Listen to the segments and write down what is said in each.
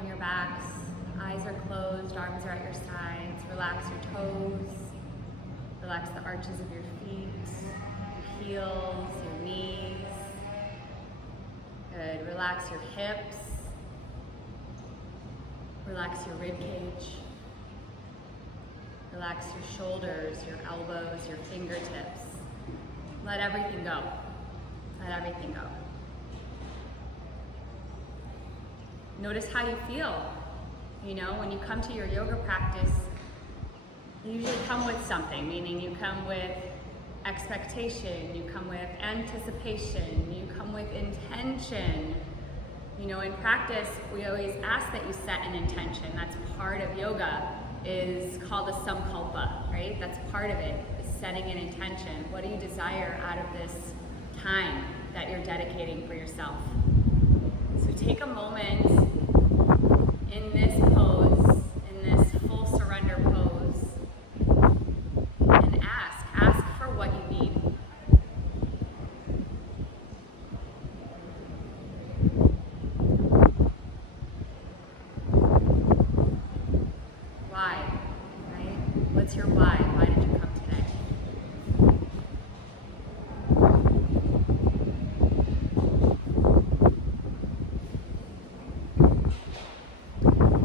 on your backs. Eyes are closed, arms are at your sides. Relax your toes. Relax the arches of your feet, your heels, your knees. Good. Relax your hips. Relax your rib cage. Relax your shoulders, your elbows, your fingertips. Let everything go. Let everything go. Notice how you feel. You know, when you come to your yoga practice, you usually come with something, meaning you come with expectation, you come with anticipation, you come with intention. You know, in practice, we always ask that you set an intention. That's part of yoga, is called a samkalpa, right? That's part of it, is setting an intention. What do you desire out of this time that you're dedicating for yourself? So take a moment in this pose, in this full surrender pose, and ask for what you need. Why, right? What's your why? Why did you come today?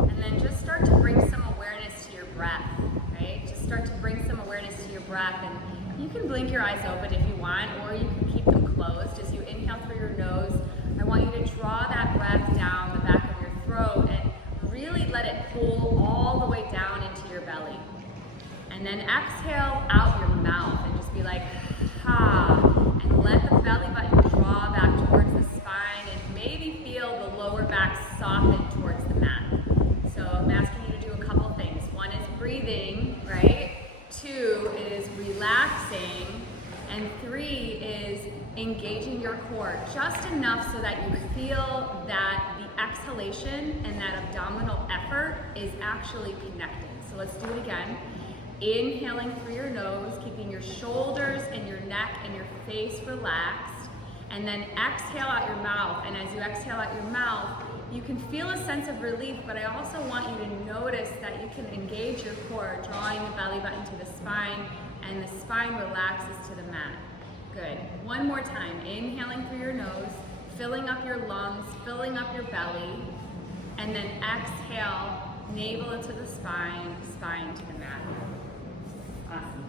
And then just start to bring some awareness to your breath, right? Just start to bring some awareness to your breath, and you can blink your eyes open if you want, or you can keep them closed. As you inhale through your nose, I want you to draw that breath down the back of your throat and really let it pull all the way down into your belly. And then exhale out your mouth and just be like, ha, and let the belly button draw back towards the spine and maybe feel the lower back soften towards the mat. So I'm asking you to do a couple things. One is breathing, right? 2 is relaxing. And 3 is engaging your core just enough so that you feel that the exhalation and that abdominal effort is actually connected. So let's do it again. Inhaling through your nose, keeping your shoulders and your neck and your face relaxed. And then exhale out your mouth. And as you exhale out your mouth, you can feel a sense of relief, but I also want you to notice that you can engage your core, drawing the belly button to the spine, and the spine relaxes to the mat. Good. One more time. Inhaling through your nose, filling up your lungs, filling up your belly, and then exhale, navel into the spine, spine to the mat. Awesome.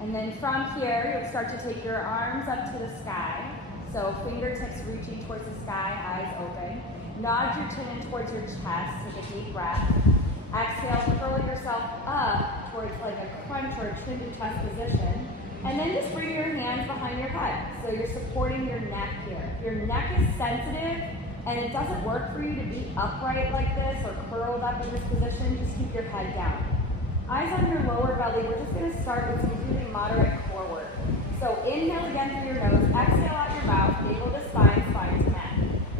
And then from here, you'll start to take your arms up to the sky. So fingertips reaching towards the sky, eyes open. Nod your chin in towards your chest with a deep breath. Exhale, curl yourself up towards like a crunch or a chin to chest position. And then just bring your hands behind your head. So you're supporting your neck here. If your neck is sensitive and it doesn't work for you to be upright like this or curled up in this position, just keep your head down. Eyes on your lower belly. We're just going to start with some really moderate core work. So inhale again through your nose, exhale out your mouth, navel to spine, spine to mat.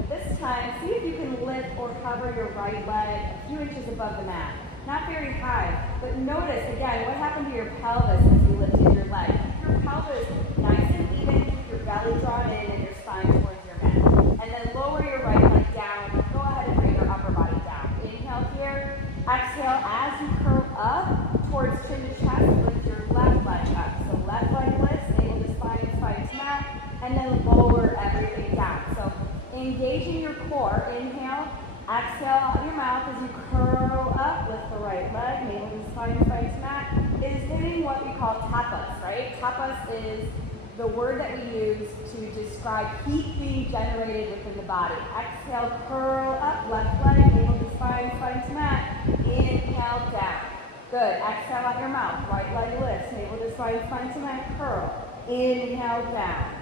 This time, see if you can lift or hover your right leg a few inches above the mat. Not very high, but notice again what happened to your pelvis as you lifted your leg. Keep your pelvis nice and even, keep your belly drawn in and your spine towards your head. And then lower your right leg down. Go ahead and bring your upper body down. Inhale here, exhale as you curl up towards chin to chest, lift your left leg up. So left leg lifts, navel to spine, spine to mat, and then lower everything down. So engaging your core, inhale, exhale out your mouth as you curl up, lift the right leg, navel to spine, spine to mat. It is hitting what we call tapas, right? Tapas is the word that we use to describe heat being generated within the body. Exhale, curl up, left leg, navel to spine, spine to mat. Inhale, down. Good. Exhale out your mouth. Right leg lifts, navel to spine, spine to mat, curl. Inhale, down.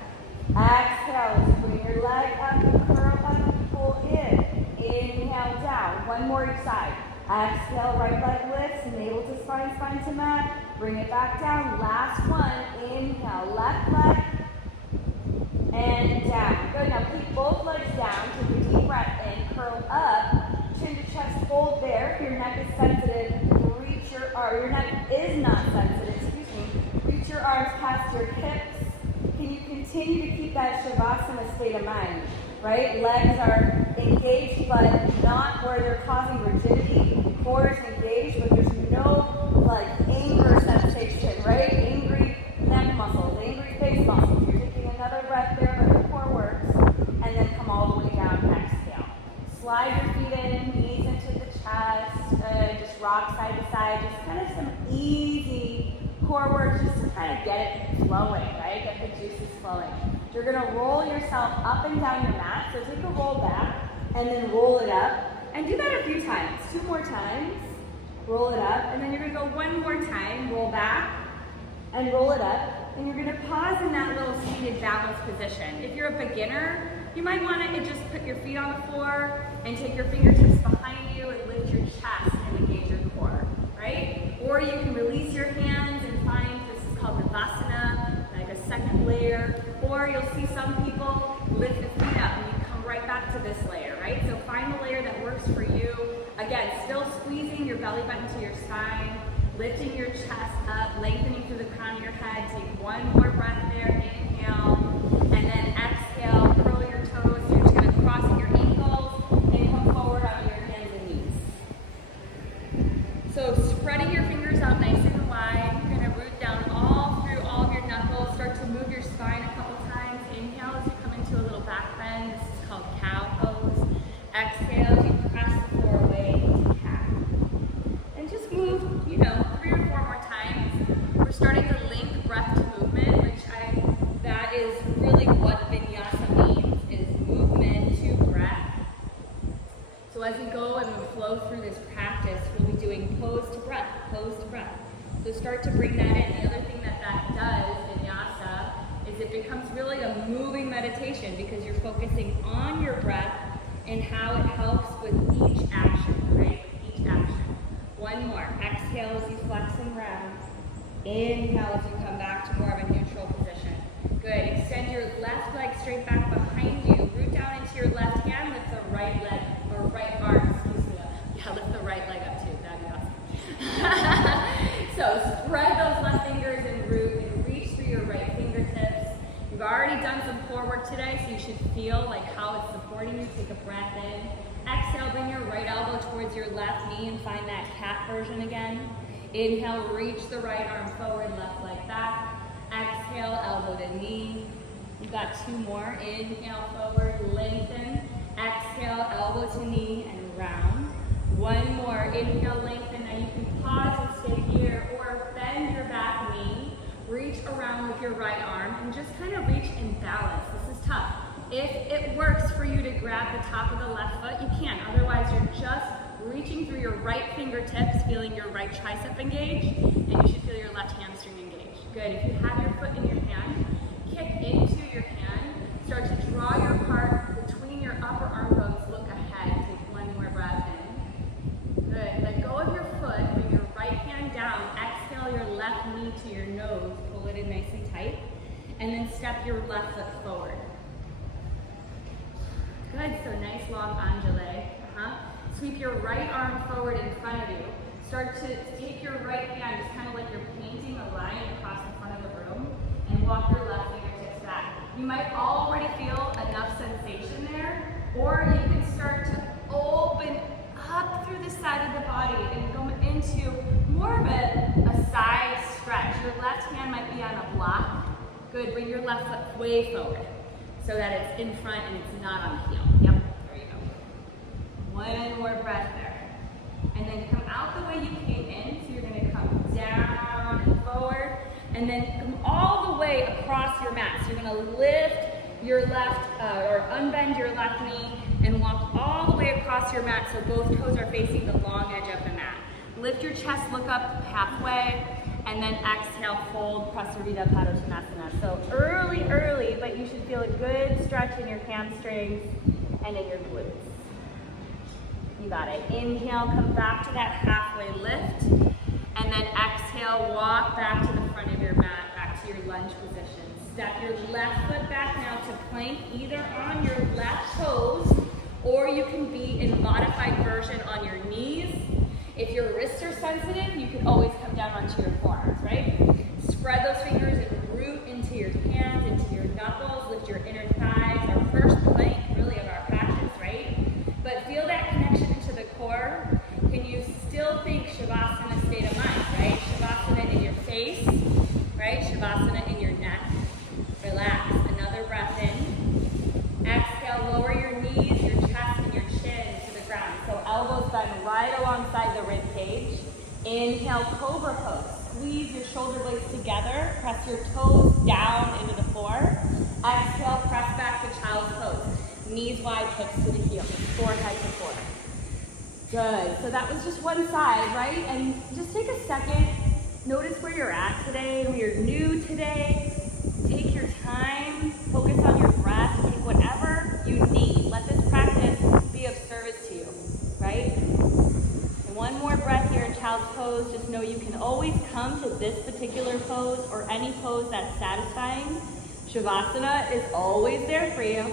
Exhale, bring your leg up and curl up and pull in. Inhale, down. One more each side. Exhale, right leg lifts, navel to spine, spine to mat. Bring it back down. Last one. Inhale, left leg and down. Good. Now keep both legs down. Take a deep breath in. Curl up. Chin to chest. Hold there. If your neck is sensitive, reach your neck is not sensitive. Excuse me. Reach your arms past your hips. Can you continue to keep that Shavasana state of mind? right? Legs are engaged, but not where they're causing rigidity. Core is engaged, but there's no like anger sensation, right? Angry neck muscles, angry face muscles. You're taking another breath there, but the core works. And then come all the way down, exhale. Slide your feet in, knees into the chest, just rock side to side, just kind of some easy core work just to kind of get it flowing, right? Get the juices flowing. You're gonna roll yourself up and down your mat, so take a roll back and then roll it up. And do that a few times, 2 more times. Roll it up, and then you're gonna go 1 more time, roll back and roll it up. And you're gonna pause in that little seated balance position. If you're a beginner, you might wanna just put your feet on the floor and take your fingertips behind you and lift your chest and engage your core, right? Or you can release your hands and find, this is called Navasana, like a second layer. Or you'll see some people lift the feet up and you come right back to this layer, right? So find the layer that works for you. Again, still squeezing your belly button to your spine, lifting your chest up, lengthening through the crown of your head. Take 1 more breath there, inhale, and then exhale, curl your toes. You're just gonna cross your ankles and come forward on your hands and knees. So spreading your fingers out nice and wide. You're gonna root down all through all of your knuckles. Start to move your spine a couple times. Inhale as you come into a little back bend. This is called cow pose. Exhale as you press the floor away into cat. And just move, 3 or 4 more times. We're starting to link breath to movement, that is really what vinyasa means, is movement to breath. So as we go and we flow through this practice, we'll be doing pose to breath, pose to breath. So start to bring that in. The other thing that does, vinyasa, is it becomes really a moving meditation because you're focusing on your breath and how it helps with each action, right? With each action. 1 more. Exhale as you flex and round. Inhale as you come back to more of a neutral position. Good. Extend your left leg straight back behind you. Root down into your left hand. Lift the right leg, or right arm, excuse me. Yeah, lift the right leg up too. That'd be awesome. So spread those left fingers and root and reach through your right fingertips. You've already done some core work today, so you should feel like how it's supporting you. Take a breath in. Exhale, bring your right elbow towards your left knee and find that cat version again. Inhale, reach the right arm forward, left leg back. Exhale, elbow to knee. You've got 2 more. Inhale, forward, lengthen. Exhale, elbow to knee and round. 1 more. Inhale, lengthen. Now you can pause and stay here or bend your back knee. Reach around with your right arm and just kind of reach in balance. This is tough. If it works for you to grab the top of the left foot, you can. Otherwise, you're just reaching through your right fingertips, feeling your right tricep engaged, and you should feel your left hamstring engaged. Good. If you have your foot in your hand, kick into your hand. Start to draw your heart between your upper arm bones. Look ahead. Take 1 more breath in. Good. Let go of your foot. Bring your right hand down. Exhale your left knee to your nose. Pull it in nice and tight. And then step your left foot forward. Good. So nice long undulate. Sweep your right arm forward in front of you. Start to take your right hand, just kind of like you're painting a line across the front of the room, and walk your left fingertips back. You might already feel enough sensation there, or you can start to open up through the side of the body and go into more of a side stretch. Your left hand might be on a block. Good. Bring your left foot way forward so that it's in front and it's not on the heel. Yep. 1 more breath there. And then come out the way you came in. So you're going to come down and forward. And then come all the way across your mat. So you're going to lift your left, or unbend your left knee and walk all the way across your mat so both toes are facing the long edge of the mat. Lift your chest, look up halfway, and then exhale, fold, Prasarita Padottanasana. So early, but you should feel a good stretch in your hamstrings and in your glutes. You got it. Inhale, come back to that halfway lift. And then exhale, walk back to the front of your mat, back to your lunge position. Step your left foot back now to plank, either on your left toes, or you can be in modified version on your knees. If your wrists are sensitive, you can always come down onto your forearms, right? Spread those fingers and root into your hands, into your knuckles, lift your inner thighs. Our first plank, really a Inhale, cobra pose. Squeeze your shoulder blades together. Press your toes down into the floor. Exhale, press back to child's pose. Knees wide, hips to the heels. Forehead to floor. Good. So that was just one side, right? And just take a second. Notice where you're at today. You're new today. Take your time. Focus on your breath. Take whatever you need. Let this practice be of service to you, right? And one more breath here in child's pose. Just know you can always come to this particular pose or any pose that's satisfying. Shavasana is always there for you.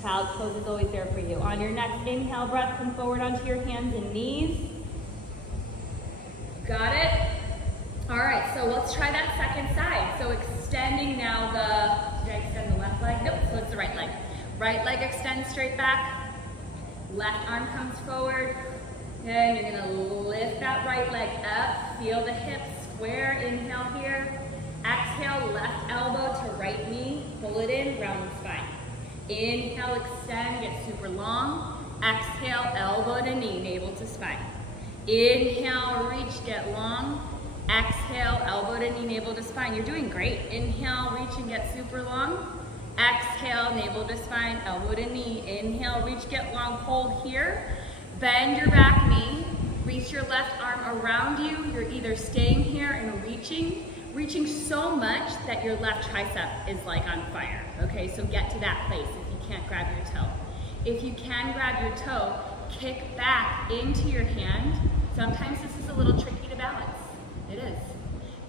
Child's pose is always there for you. On your next inhale breath, come forward onto your hands and knees. Got it? All right, so let's try that second side. So extending now did I extend the left leg? Nope, so it's the right leg. Right leg extends straight back. Left arm comes forward. And you're gonna lift that right leg up. Feel the hips square, inhale here. Exhale, left elbow to right knee. Pull it in, round the spine. Inhale, extend, get super long. Exhale, elbow to knee, navel to spine. Inhale, reach, get long. Exhale, elbow to knee, navel to spine. You're doing great. Inhale, reach and get super long. Exhale, navel to spine, elbow to knee. Inhale, reach, get long, hold here. Bend your back knee. Reach your left arm around you. You're either staying here and reaching so much that your left tricep is like on fire. Okay, so get to that place if you can't grab your toe. If you can grab your toe, kick back into your hand. Sometimes this is a little tricky to balance. It is.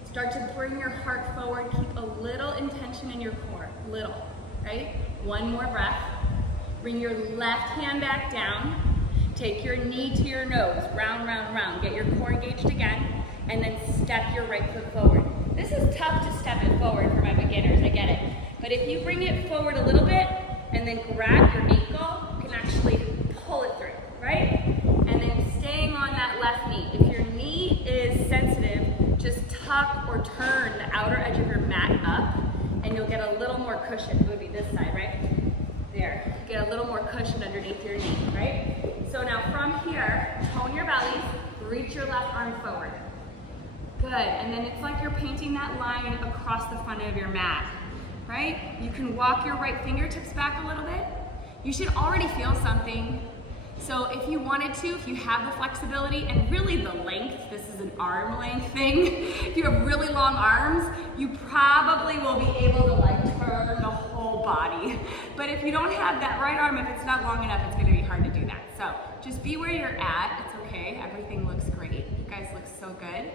Start to bring your heart forward. Keep a little intention in your core. Little, right? One more breath. Bring your left hand back down. Take your knee to your nose. Round, round, round. Get your core engaged again. And then step your right foot forward. This is tough to step it forward for my beginners. I get it. But if you bring it forward a little bit and then grab your ankle, you can actually pull it through, right? And then staying on that left knee. If your knee is sensitive, just tuck or turn the outer edge of your mat up and you'll get a little more cushion. It would be this side, right? There. Get a little more cushion underneath your knee, right? So now from here, tone your bellies, reach your left arm forward. Good, and then it's like you're painting that line across the front of your mat, right? You can walk your right fingertips back a little bit. You should already feel something. So if you wanted to, if you have the flexibility and really the length, this is an arm length thing. If you have really long arms, you probably will be able to like turn the whole body. But if you don't have that right arm, if it's not long enough, it's gonna be hard to do that. So just be where you're at, it's okay. Everything looks great. You guys look so good.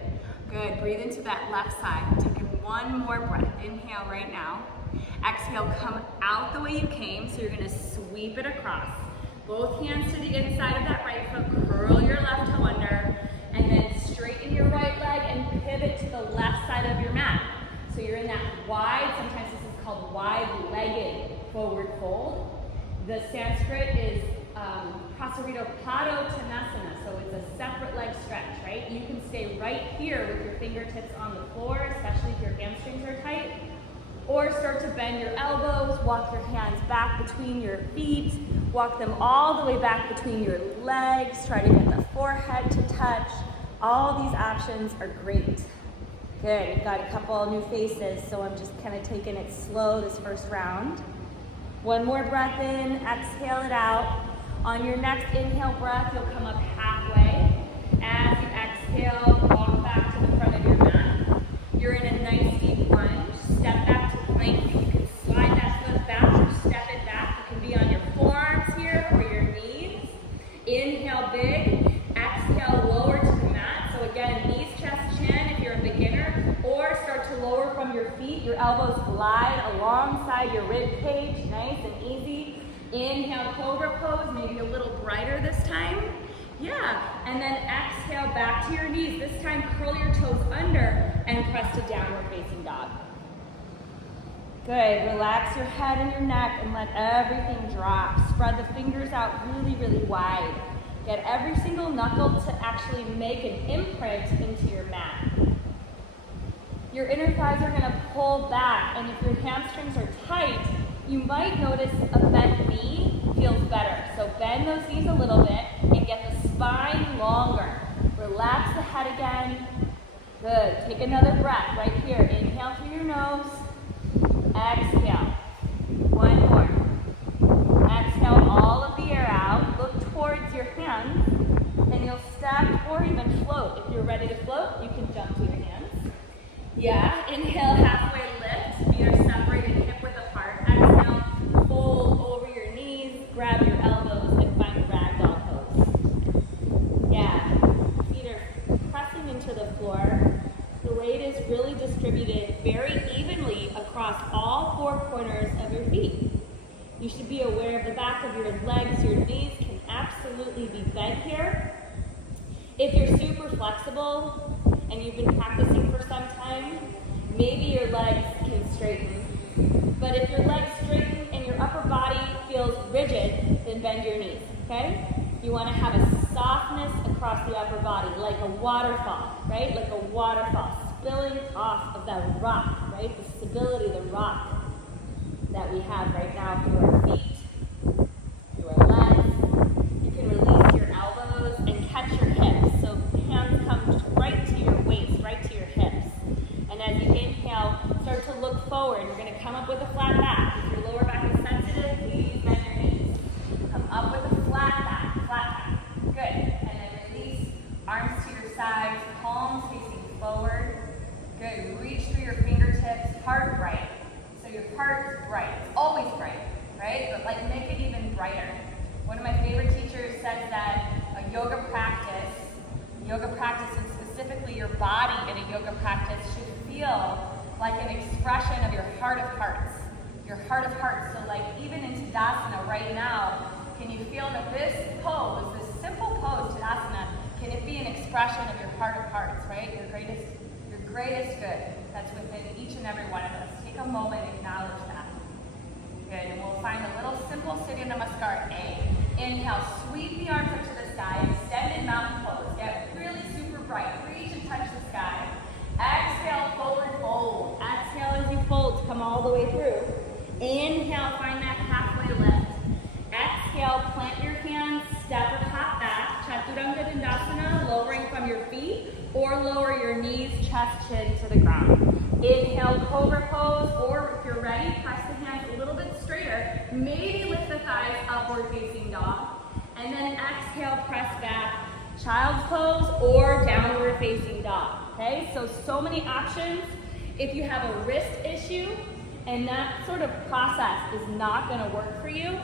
Good, breathe into that left side. Take in one more breath. Inhale right now. Exhale, come out the way you came. So you're gonna sweep it across. Both hands to the inside of that right foot, curl your left toe under, and then straighten your right leg and pivot to the left side of your mat. So you're in that wide, sometimes this is called wide-legged forward fold. The Sanskrit is Prasarita Padottanasana, so it's a separate leg stretch, right? You can stay right here with your fingertips on the floor, especially if your hamstrings are tight. Or start to bend your elbows, walk your hands back between your feet, walk them all the way back between your legs, try to get the forehead to touch. All these options are great. Good, we've got a couple new faces, so I'm just kind of taking it slow this first round. One more breath in, exhale it out. On your next inhale breath, you'll come up halfway. As you exhale, walk back to the front of your mat. You're in a nice deep lunge. Step back to plank. You can slide that foot back or step it back. You can be on your forearms here or your knees. Inhale big. Exhale, lower to the mat. So again, knees, chest, chin if you're a beginner. Or start to lower from your feet. Your elbows glide alongside your rib cage. Nice and easy. Inhale, cobra pose. Maybe a little brighter this time. Yeah, and then exhale back to your knees. This time curl your toes under and press to downward facing dog. Good, relax your head and your neck and let everything drop. Spread the fingers out really, really wide. Get every single knuckle to actually make an imprint into your mat. Your inner thighs are gonna pull back, and if your hamstrings are tight, you might notice a bent knee feels better. So bend those knees a little bit and get the spine longer. Relax the head again. Good. Take another breath right here. Inhale through your nose. Exhale. One more. Exhale all of the air out. Look towards your hands. And you'll step or even float. If you're ready to float, you can jump to your hands. Yeah. Inhale, halfway lift. Feet are separated hip width apart. Exhale, fold over your knees. Grab your elbows and find ragdoll pose. Yeah. Feet are pressing into the floor. The weight is really distributed very evenly across all four corners of your feet. You should be aware of the back of your legs. Your knees can absolutely be bent here. If you're super flexible and you've been practicing for some time, maybe your legs can straighten. But if your legs straighten and your upper body feels rigid, then bend your knees, okay? You want to have a softness across the upper body, like a waterfall, right? Like a waterfall spilling off of that rock, right? The stability of the rock that we have right now through our feet, through our legs. You can release your elbows and catch your hips. So hands come right to your waist, right to your hips. And as you inhale, start to look forward. You're going to come up with a flat back. If your lower back is sensitive, please bend your knees. Come up with a flat back, flat back. Good. And then release, arms to your sides, palms facing forward. Good. Reach through your fingertips, heart bright. So your heart is bright. It's always bright, right? But like make it even brighter. One of my favorite teachers says that a yoga practice and specifically your body in a yoga practice should feel like an expression of your heart of hearts. Your heart of hearts. So like even in Tadasana right now, can you feel that this pose, this simple pose, Tadasana, can it be an expression of your heart of hearts, right? Your greatest good that's within each and every one of us. Take a moment and acknowledge that. Good, and we'll find a little simple Surya Namaskar A. Inhale, sweep the arms up to the sky, extended mountain pose. Get really super bright. Reach and touch the sky. Exhale, forward fold. Exhale as you fold to come all the way through. Inhale, find that halfway lift. Exhale, plant your hands, step or hop back. Chaturanga Dandasana, lowering from your feet, or lower your knees, chest, chin to the ground. Inhale, cobra pose, or if you're ready, press the hands a little bit straighter. Maybe lift the thighs, upward facing dog. And then exhale, press back, child's pose, or downward facing dog. Okay, so many options. If you have a wrist issue and that sort of process is not going to work for you,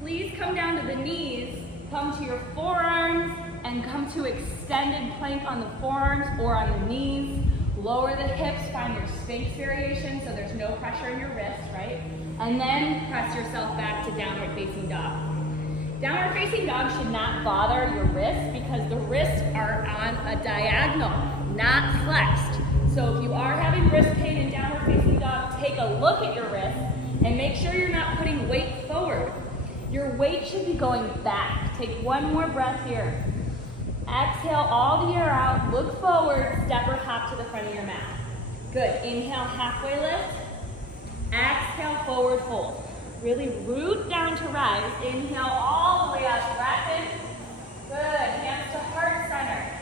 please come down to the knees, come to your forearms, and come to extended plank on the forearms or on the knees. Lower the hips, find your Sphinx variation so there's no pressure in your wrist, right? And then press yourself back to downward facing dog. Downward facing dog should not bother your wrists because the wrists are on a diagonal, not flexed. So if you are having wrist pain in downward facing dog, take a look at your wrists and make sure you're not putting weight forward. Your weight should be going back. Take one more breath here. Exhale all the air out, look forward, step or hop to the front of your mat. Good, inhale, halfway lift. Exhale, forward fold. Really root down to rise. Inhale all the way up, rapid. Good, hands to heart center.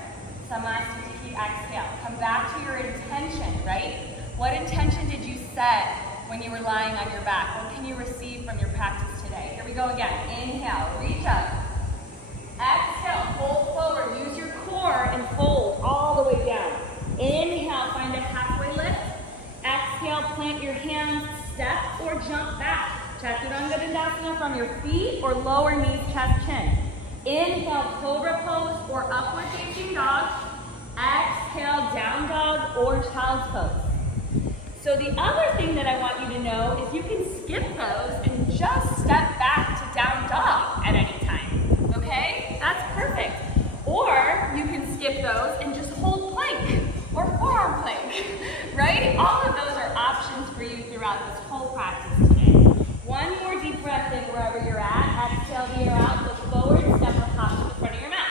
Samasthiti, exhale. Come back to your intention, right? What intention did you set when you were lying on your back? What can you receive from your practice today? Here we go again. Inhale, reach up. Exhale, fold forward. Use your core and fold all the way down. Inhale, find a halfway lift. Exhale, plant your hands, step or jump back. Chaturanga Dandasana from your feet or lower knees, chest, chin. Inhale, cobra pose or upward facing dog. Exhale, down dog or child's pose. So the other thing that I want you to know is you can skip those and just step back to down dog at any time. Okay? That's perfect. Or you can skip those and just hold plank or forearm plank, right? All of those are options for you throughout this whole practice today. One more deep breath in wherever you're at. Exhale the air out, look forward, step or hop to the front of your mat.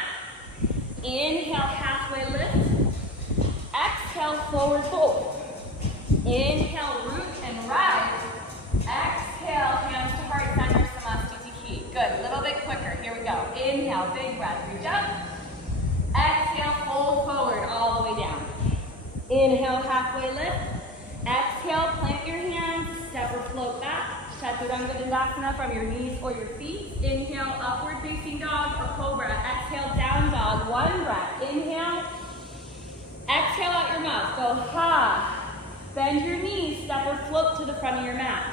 Inhale, halfway lift. Exhale, forward fold. Inhale, root and rise. Exhale, hands to heart center, Samasthiti. Good, a little bit quicker. Here we go. Inhale, big breath, reach up. Exhale. Exhale, fold forward all the way down. Inhale, halfway lift. Exhale, plant your hands, step or float back. Chaturanga Dandasana from your knees or your feet. Inhale, upward facing dog or cobra. Exhale, down dog. One breath. Inhale. Exhale out your mouth. Go ha. Bend your knees, step or float to the front of your mat.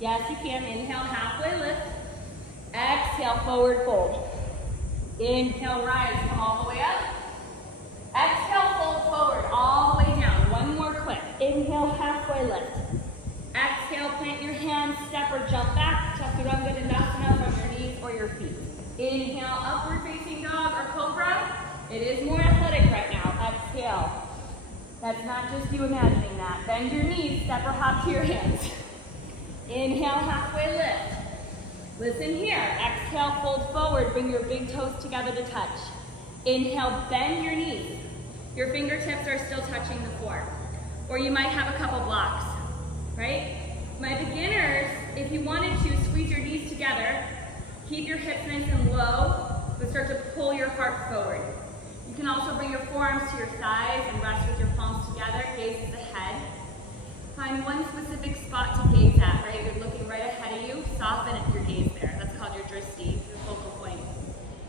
Yes, you can. Inhale, halfway lift. Exhale, forward fold. Inhale, rise, come all the way up. Exhale, fold forward, all the way down. One more quick. Inhale, halfway lift. Exhale, plant your hands, step or jump back. Chaturanga Dandasana from your knees or your feet. Inhale, upward facing dog or cobra. It is more athletic right now. Exhale. That's not just you imagining that. Bend your knees, step or hop to your hands. Inhale, halfway lift. Listen here. Exhale, fold forward. Bring your big toes together to touch. Inhale, bend your knees. Your fingertips are still touching the floor. Or you might have a couple blocks, right? My beginners, if you wanted to, squeeze your knees together. Keep your hips nice and low, but start to pull your heart forward. You can also bring your forearms to your thighs and rest with your palms together, gazes ahead. Find one specific spot to gaze at, right? You're looking right ahead of you. Soften your gaze there. That's called your drishti, your focal point.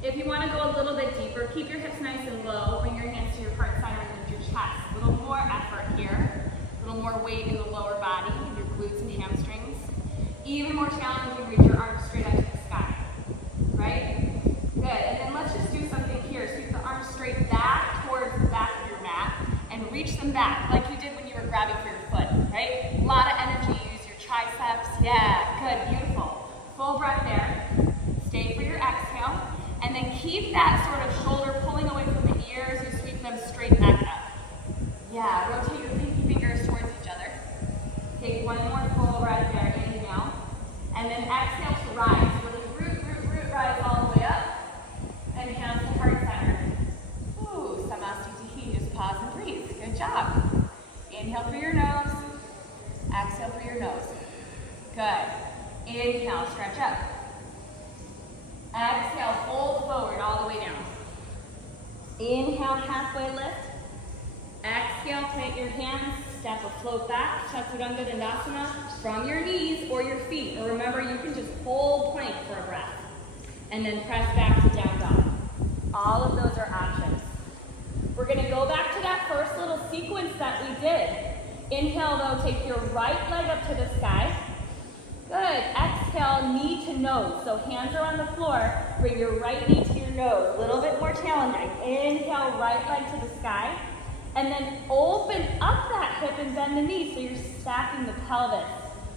If you want to go a little bit deeper, keep your hips nice and low. Bring your hands to your heart center and lift your chest. A little more effort here. A little more weight in the lower body, your glutes and hamstrings. Even more challenging, reach your arms straight up to the sky. Right? Good. And then let's just do something here. Sweep the arms straight back towards the back of your mat and reach them back like you did when you were grabbing for your foot. Right? A lot of energy. Use your triceps. Yeah. Good. Beautiful. Full breath there. Stay for your exhale. And then keep that sort of shoulder pulling away from the ears. You sweep them straight back up. Yeah. Rotate your pinky fingers towards each other. Take one more full breath there. Inhale. And then exhale to rise. Really root, rise all the way up. And hands to heart center. Ooh, Samastitihi. Just pause and breathe. Good job. Inhale through your nose. Exhale through your nose. Good. Inhale, stretch up. Exhale, fold forward all the way down. Inhale, halfway lift. Exhale, plant your hands, step or float back. Chaturanga Dandasana from your knees or your feet. Or remember, you can just hold plank for a breath. And then press back to down dog. All of those are options. We're going to go back to that first little sequence that we did. Inhale, though, take your right leg up to the sky. Good. Exhale, knee to nose. So hands are on the floor. Bring your right knee to your nose. A little bit more challenging. Inhale, right leg to the sky. And then open up that hip and bend the knee so you're stacking the pelvis.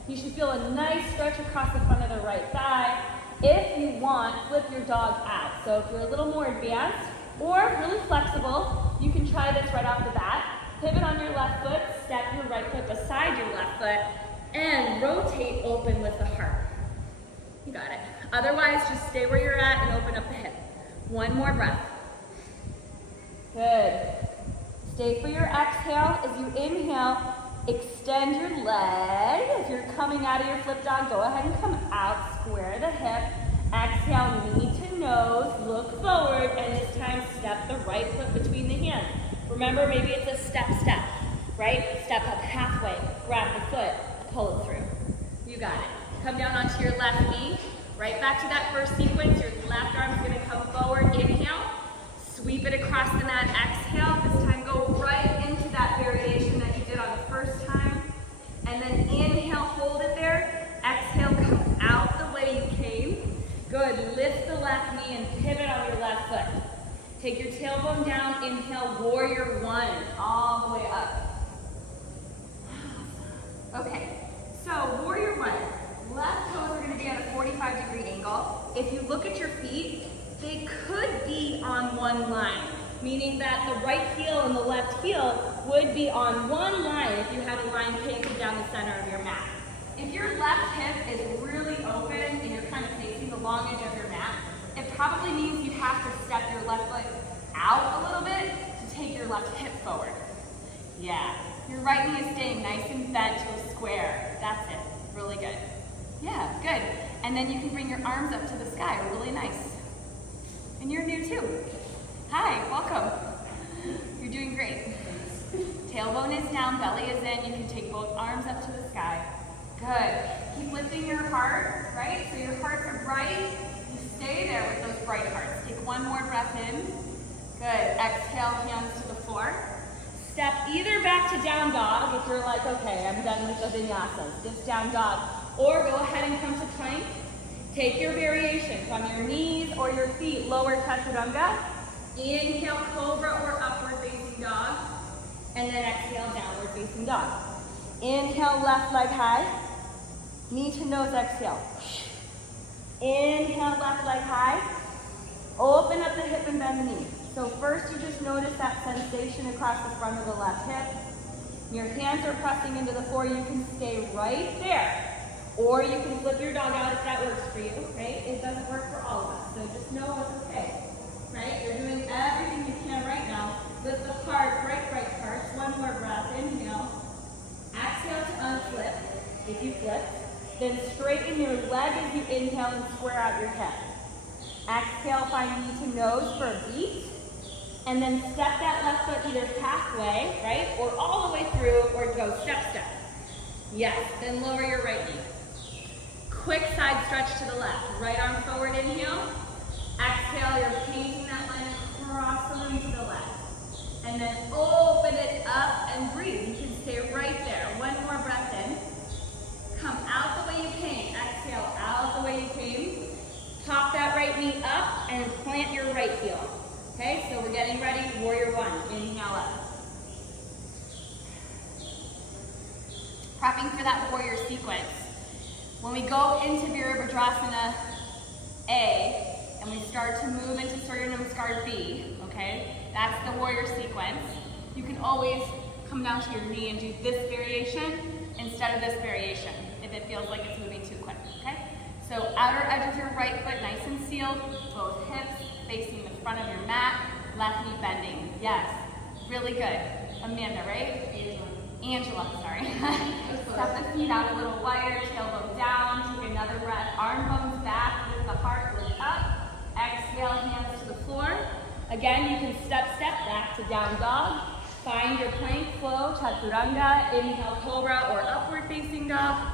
You should feel a nice stretch across the front of the right thigh. If you want, flip your dog out. So if you're a little more advanced or really flexible, you can try this right off the bat. Pivot on your left foot, step your right foot beside your left foot, and rotate open with the heart. You got it. Otherwise, just stay where you're at and open up the hip. One more breath. Good. Stay for your exhale. As you inhale, extend your leg. If you're coming out of your flip dog, go ahead and come out, square the hip. Exhale, knee to nose, look forward, and this time step the right foot between the hands. Remember, maybe it's a step, right? Step up halfway, grab the foot, pull it through. You got it. Come down onto your left knee, right back to that first sequence. Your left arm's gonna come forward, inhale, sweep it across the mat, exhale. This time go right into that variation that you did on the first time. And then inhale, hold it there. Exhale, come out the way you came. Good, lift the left knee and pivot on your left foot. Take your tailbone down, inhale, warrior one, all the way up. Okay, so warrior one, left toes are gonna be at a 45-degree angle. If you look at your feet, they could be on one line, meaning that the right heel and the left heel would be on one line if you had a line painted down the center of your mat. If your left hip is really open and you're kind of facing the long edge of your mat, it probably means you have to step your left foot out a little bit to take your left hip forward. Yeah, your right knee is staying nice and bent to a square. That's it, really good. Yeah, good. And then you can bring your arms up to the sky, really nice. And you're new too. Hi, welcome. You're doing great. Tailbone is down, belly is in. You can take both arms up to the sky. Good. Keep lifting your heart, right? So your hearts are bright. You stay there with those bright hearts. Take one more breath in. Good. Exhale, hands to the floor. Step either back to down dog if you're like, okay, I'm done with the vinyasas. Just down dog. Or go ahead and come to plank. Take your variation from your knees or your feet, lower chaturanga. Inhale, cobra or upward facing dog. And then exhale, downward facing dog. Inhale, left leg high. Knee to nose, exhale. Inhale, left leg high. Open up the hip and bend the knee. So first you just notice that sensation across the front of the left hip. Your hands are pressing into the floor. You can stay right there. Or you can flip your dog out if that works for you, right? It doesn't work for all of us, so just know it's okay, right? You're doing everything you can right now. Lift the heart, right heart. One more breath, inhale. Exhale to unflip, if you flip. Then straighten your leg as you inhale and square out your head. Exhale, find knee to nose for a beat. And then step that left foot either halfway, right? Or all the way through, or go step, step. Yes, then lower your right knee. Quick side stretch to the left. Right arm forward, inhale. Exhale, you're painting that line across the room to the left. And then open it up and breathe. You can stay right there. One more breath in. Come out the way you came. Exhale, out the way you came. Pop that right knee up and plant your right heel. Okay, so we're getting ready. Warrior one. Inhale up. Prepping for that warrior sequence. When we go into Virabhadrasana A and we start to move into Surya Namaskar B, okay, that's the warrior sequence. You can always come down to your knee and do this variation instead of this variation if it feels like it's moving too quick, okay? So outer edge of your right foot nice and sealed, both hips facing the front of your mat, left knee bending. Yes, really good. Amanda, right? Angela, sorry. Step the feet out a little wider, tailbone down, take another breath, arm bones back, lift the heart, lift up. Exhale, hands to the floor. Again, you can step back to down dog. Find your plank flow, chaturanga, inhale cobra or upward facing dog.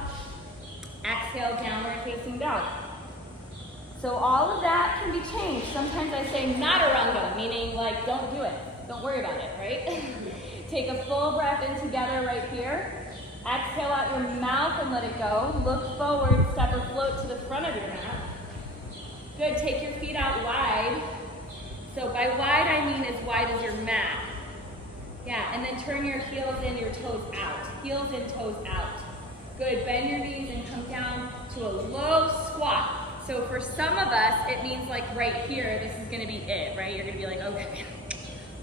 Exhale, downward facing dog. So all of that can be changed. Sometimes I say nataranga, meaning like don't do it. Don't worry about it, right? Take a full breath in together right here. Exhale out your mouth and let it go. Look forward, step or float to the front of your mat. Good, take your feet out wide. So by wide I mean as wide as your mat. Yeah, and then turn your heels in, your toes out. Heels in, toes out. Good, bend your knees and come down to a low squat. So for some of us, it means like right here, this is gonna be it, right? You're gonna be like, okay,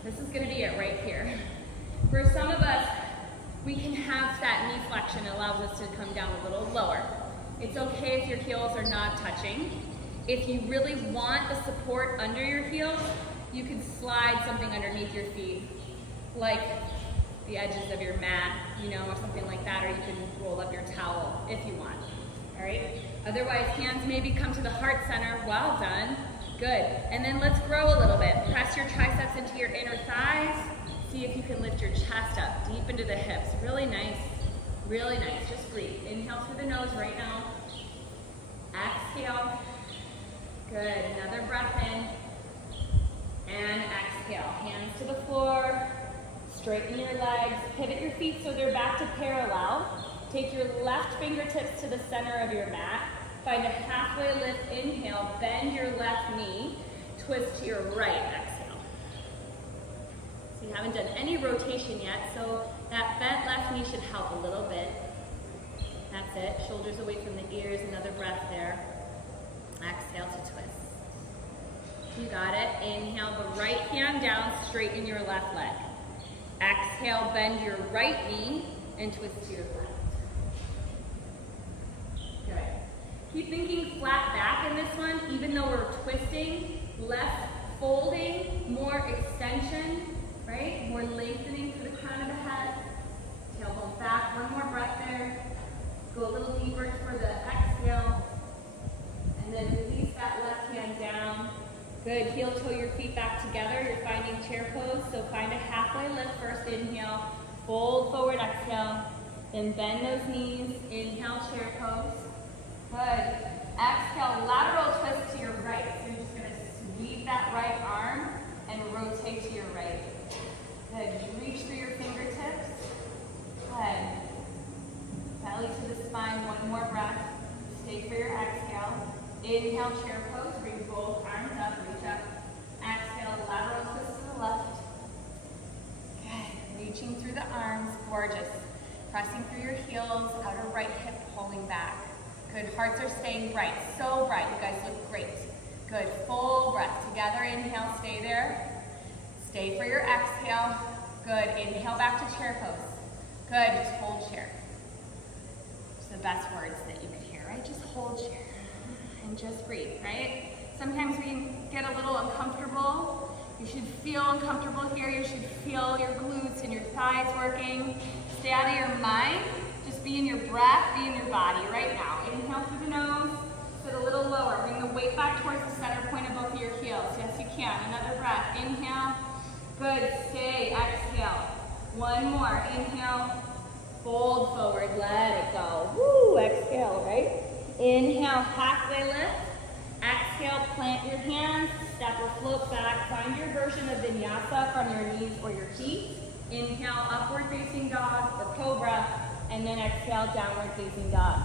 this is gonna be it right here. For some of us, we can have that knee flexion. It allows us to come down a little lower. It's okay if your heels are not touching. If you really want the support under your heels, you can slide something underneath your feet, like the edges of your mat, you know, or something like that, or you can roll up your towel if you want, all right? Otherwise, hands maybe come to the heart center. Well done. Good. And then let's grow a little bit. Press your triceps into your inner thighs. See if you can lift your chest up deep into the hips. Really nice. Really nice. Just breathe. Inhale through the nose right now. Exhale. Good. Another breath in. And exhale. Hands to the floor. Straighten your legs. Pivot your feet so they're back to parallel. Take your left fingertips to the center of your mat. Find a halfway lift. Inhale. Bend your left knee. Twist to your right. Exhale. So you haven't done any rotation yet, so that bent left knee should help a little bit. That's it. Shoulders away from the ears. Another breath there. Exhale to twist. You got it. Inhale the right hand down, straighten your left leg. Exhale, bend your right knee and twist to your left. Good. Keep thinking flat back in this one, even though we're twisting, less folding, more extension, right? More lengthening through the crown of the head. Tailbone back, one more breath there. Go a little deeper for the exhale. And then release that left hand down. Good. Good, heel toe your feet back together. You're finding chair pose, so find a halfway lift first. Inhale, fold forward, exhale. Then bend those knees. Inhale, chair pose. Good. Exhale, lateral twist to your right. So you're just going to sweep that right arm and rotate to your right. Good. Reach through your fingertips. Good. Belly to the spine. One more breath. Stay for your exhale. Inhale, chair pose. Bring both arms up. Reach up. Exhale, lateral twist to the left. Good. Reaching through the arms. Gorgeous. Pressing through your heels. Outer right hip pulling back. Good. Hearts are staying bright. So bright. You guys look great. Good. Full breath. Together. Inhale. Stay there. Stay for your exhale. Good. Inhale back to chair pose. Good. Just hold chair. It's the best words that you could hear, right? Just hold chair. And just breathe, right? Sometimes we get a little uncomfortable. You should feel uncomfortable here. You should feel your glutes and your thighs working. Stay out of your mind. Just be in your breath, be in your body right now. Inhale through the nose, sit a little lower. Bring the weight back towards the center point of both of your heels. Yes, you can. Another breath. Inhale. Good. Stay. Exhale. One more. Inhale. Fold forward. Let it go. Woo. Exhale, right? Inhale. Halfway lift. Exhale. Plant your hands. Step or float back. Find your version of vinyasa from your knees or your feet. Inhale. Upward facing dog or cobra. And then exhale. Downward facing dog.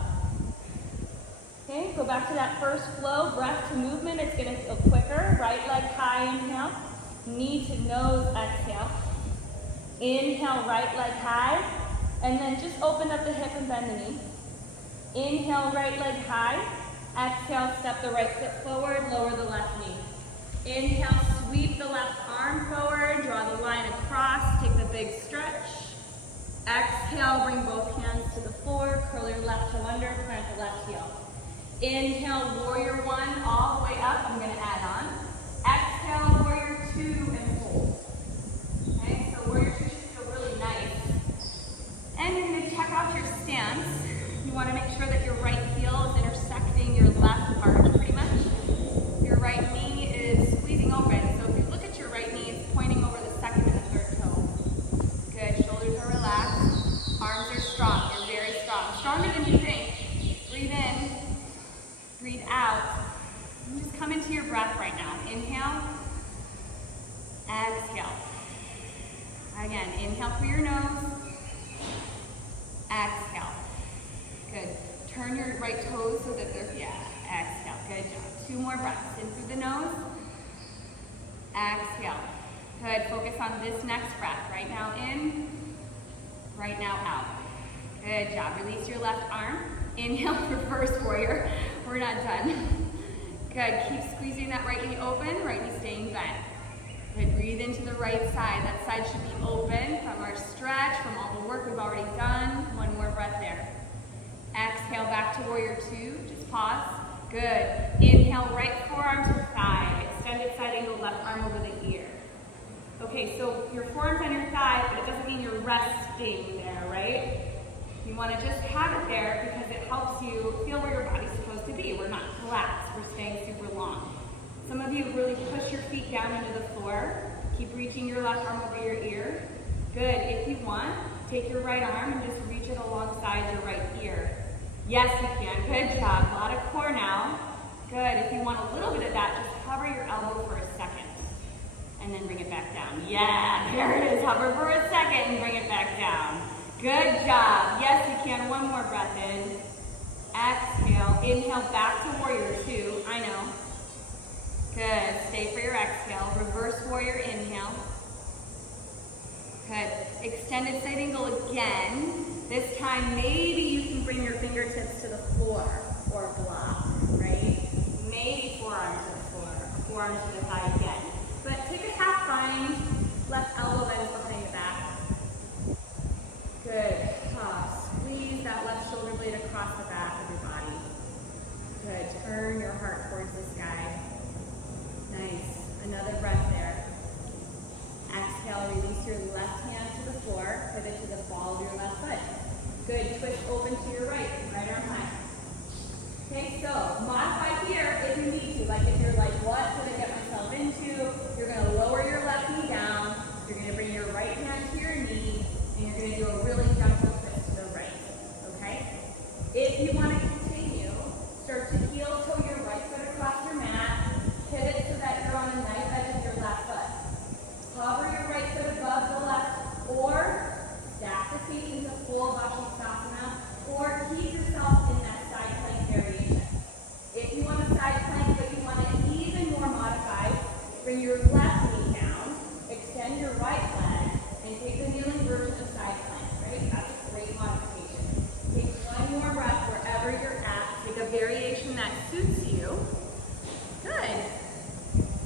Okay, go back to that first flow, breath to movement. It's going to feel quicker. Right leg high, inhale. Knee to nose, exhale. Inhale, right leg high. And then just open up the hip and bend the knee. Inhale, right leg high. Exhale, step the right foot forward, lower the left knee. Inhale, sweep the left arm forward, draw the line across, take the big stretch. Exhale, bring both hands to the floor, curl your left toe under, plant the left heel. Inhale, warrior one, all the way up. I'm going to add on. Exhale, warrior two, and hold. Okay, so warrior two should feel really nice. And you're going to check out your stance. You want to make sure that your right heel is intersecting your left arch pretty much. Your right knee is squeezing open. So if you look at your right knee, it's pointing over the second and the third toe. Good. Shoulders are relaxed. Arms are strong. You're very strong. Stronger than you think. Breathe in. Breathe out. And just come into your breath right now. Inhale. Exhale. Again, inhale through your nose. Exhale. Good. Turn your right toes so that they're, exhale. Good job. Two more breaths. In through the nose. Exhale. Good. Focus on this next breath. Right now in. Right now out. Good job. Release your left arm. Inhale, reverse warrior. We're not done. Good. Keep squeezing that right knee open, right knee staying bent. Good. Breathe into the right side. That side should be open from our stretch, from all the work we've already done. One more breath there. Exhale, back to warrior two. Just pause. Good. Inhale, right forearm to thigh. Extended side angle, left arm over the ear. Okay, so your forearm's on your thigh, but it doesn't mean you're resting there, right? You want to just have it there because it helps you feel where your body's supposed to be. We're not collapsed. We're staying super long. Some of you really push your feet down into the floor. Keep reaching your left arm over your ear. Good. If you want, take your right arm and just reach it alongside your right ear. Yes, you can. Good job. A lot of core now. Good. If you want a little bit of that, just hover your elbow for a second. And then bring it back down. Yeah, there it is. Hover for a second and bring it back down. Good job. Yes, you can. One more breath in. Exhale. Inhale back to warrior two. I know. Good. Stay for your exhale. Reverse warrior inhale. Good. Extended side angle again. This time, maybe you can bring your fingertips to the floor or block, right? Maybe forearm to the floor, forearm to the thigh again. But take a half bind. Left elbow bends behind the back. Good. Squeeze that left shoulder blade across the back of your body. Good. Turn your heart towards the sky. Nice. Another breath there. Exhale, release your left hand to the floor. Pivot to the ball of your left foot. Good. Twist open to your right. Right arm high. Okay, so modify here if you need to. Like if you're like, what did I get myself into?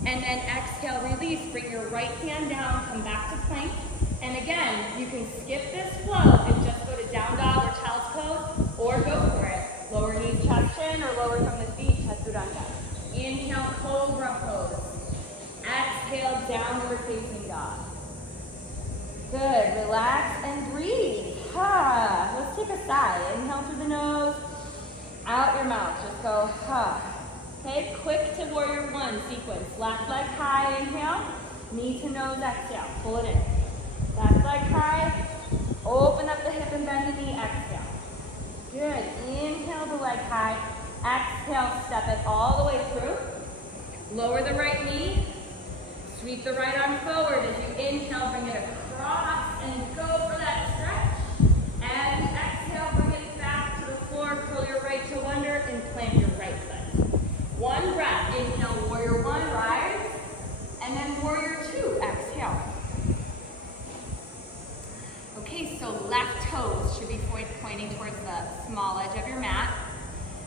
And then exhale, release. Bring your right hand down, come back to plank. And again, you can skip this flow and just go to down dog or child's pose, or go for it. Lower knees, chest in, or lower from the feet, chaturanga. Inhale, cobra pose. Exhale, downward facing dog. Good, relax and breathe. Ha. Let's take a sigh. Inhale through the nose, out your mouth. Just go, ha. Okay, quick to warrior one sequence. Left leg high, inhale. Knee to nose, exhale. Pull it in. Left leg high. Open up the hip and bend the knee, exhale. Good. Inhale the leg high. Exhale, step it all the way through. Lower the right knee. Sweep the right arm forward. As you inhale, bring it across and go for that stretch. And exhale, bring it back to the floor. Curl your right toe under and plant your right foot. One breath. Inhale, warrior one, rise. And then warrior two, exhale. Okay, so left toes should be pointing towards the small edge of your mat.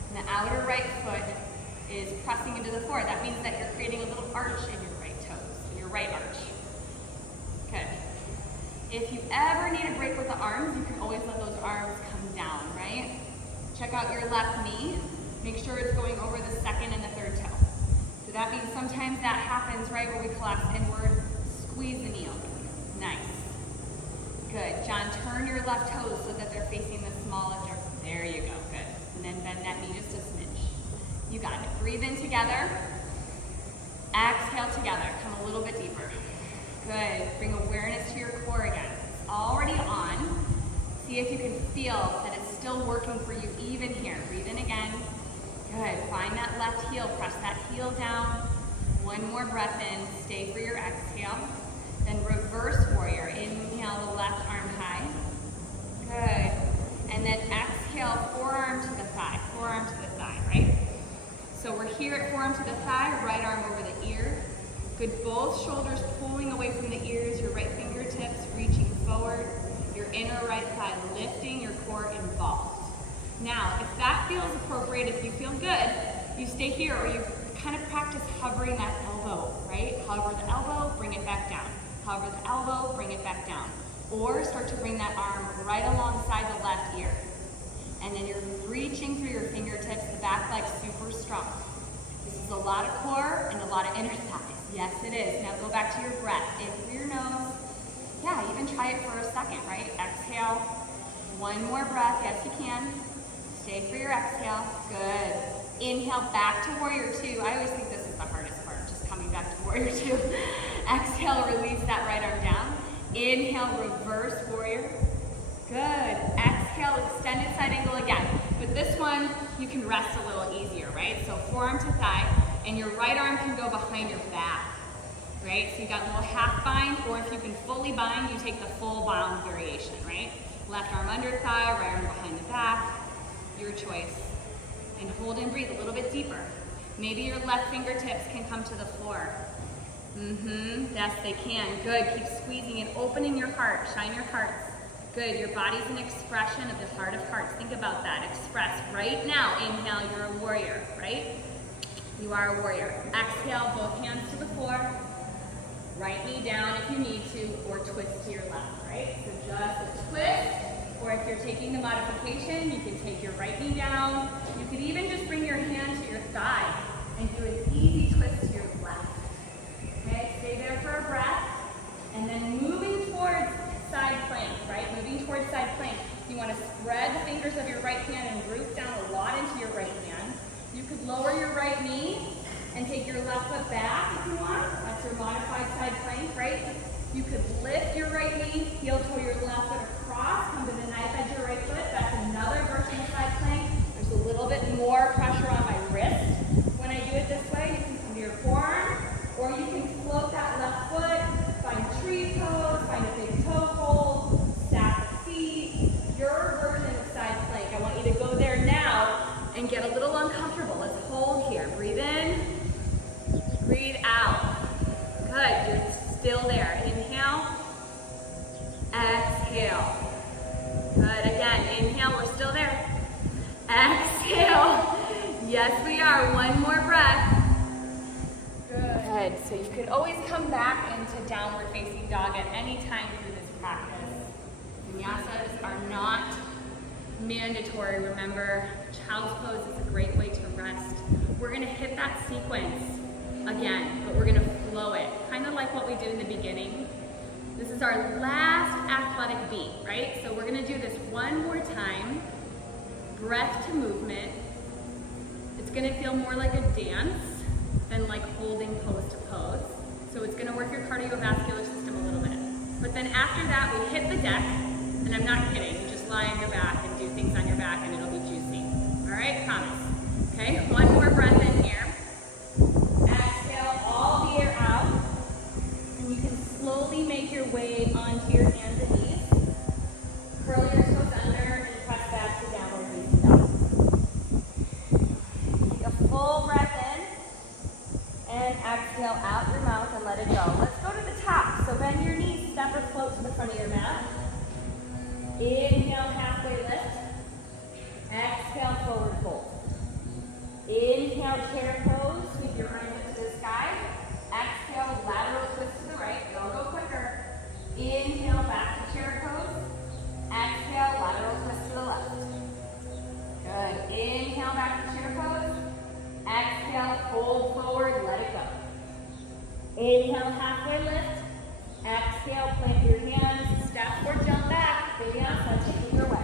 And the outer right foot is pressing into the floor. That means that you're creating a little arch in your right toes, your right arch. Good. If you ever need a break with the arms, you can always let those arms come down, right? Check out your left knee. Make sure it's going over the second and the third toe. So that means sometimes that happens right where we collapse inward. Squeeze the knee open. Nice. Good. John, turn your left toes so that they're facing the small edge. There you go. Good. And then bend that knee just a smidge. You got it. Breathe in together. Exhale together. Come a little bit deeper. Good. Bring awareness to your core again. It's already on. See if you can feel that it's still working for you even here. Breathe in again. Good. Find that left heel. Press that heel down. One more breath in. Stay for your exhale. Then reverse warrior. Inhale the left arm high. Good. And then exhale, forearm to the thigh. Forearm to the thigh, right? So we're here at forearm to the thigh, right arm over the ear. Good, both shoulders pulling away from the ears, your right fingertips reaching forward, your inner right thigh lifting, your core involved. Now, if that feels appropriate, if you feel good, you stay here, or you kind of practice hovering that elbow, right? Hover the elbow, bring it back down. Hover the elbow, bring it back down. Or start to bring that arm right alongside the left ear. And then you're reaching through your fingertips, the back leg super strong. This is a lot of core and a lot of inner thighs. Yes, it is. Now go back to your breath. In through your nose. Yeah, even try it for a second, right? Exhale. One more breath. Yes, you can. Stay for your exhale. Good. Inhale back to warrior two. I always think this is the hardest part, just coming back to warrior two. Exhale, release that right arm down. Inhale, reverse warrior. Good. Exhale, extended side angle again. But this one, you can rest a little easier, right? So forearm to thigh, and your right arm can go behind your back, right? So you got a little half bind, or if you can fully bind, you take the full bound variation, right? Left arm under thigh, right arm behind the back, your choice. And hold and breathe a little bit deeper. Maybe your left fingertips can come to the floor. Yes, they can. Good. Keep squeezing and opening your heart. Shine your hearts. Good. Your body's an expression of the heart of hearts. Think about that. Express right now. Inhale, you're a warrior, right? You are a warrior. Exhale, both hands to the floor. Right knee down if you need to, or twist to your left, right? So just a twist, or if you're taking the modification, you can take your right knee down. You could even just bring your hand to your thigh and do an easy twist to your left. Okay, stay there for a breath, and then moving towards side plank, right? Moving towards side plank. You want to spread the fingers of your right hand and root down a lot into your right hand. You could lower your right knee and take your left foot back if you want. That's your modified side plank, right? You could lift your right knee, heel toe your left foot across, come to the knife edge of your right foot. That's another version of side plank. There's a little bit more pressure on my wrist. When I do it this way, you can come to your forearm, or you can float that left foot, find tree pose, find a big toe hold, stack the feet, your version of side plank. I want you to go there now and get a little uncomfortable. Let's hold here. Breathe in, breathe out. Good, you're still there. Inhale, exhale. Good, again, inhale, we're still there. Exhale. Yes, we are. One more breath. Good. Good, so you could always come back into downward facing dog at any time through this practice. Vinyasas are not mandatory, remember. Child's pose is a great way to rest. We're gonna hit that sequence again, but we're gonna flow it, kind of like what we did in the beginning. This is our last athletic beat, right? So we're gonna do this one more time, breath to movement. It's gonna feel more like a dance than like holding pose to pose. So it's gonna work your cardiovascular system a little bit. But then after that, we hit the deck, and I'm not kidding, you just lie on your back and do things on your back and it'll be juicy. All right, promise. Okay, one more breath in here. Exhale all the air out. And you can slowly make your way onto your hands and knees. Curl your toes under and press back to downward facing dog. Take a full breath in and exhale out your mouth and let it go. Let's go to the top. So bend your knees, step or float to the front of your mat. Inhale, halfway lift. Exhale, forward fold. Inhale, chair pose. Sweep your arms up to the sky. Exhale, lateral twist to the right. Don't go quicker. Inhale, back to chair pose. Exhale, lateral twist to the left. Good. Inhale, back to chair pose. Exhale, fold forward, let it go. Inhale, halfway lift. Exhale, plant your hands, step or jump back. Vinyasa, take it your way.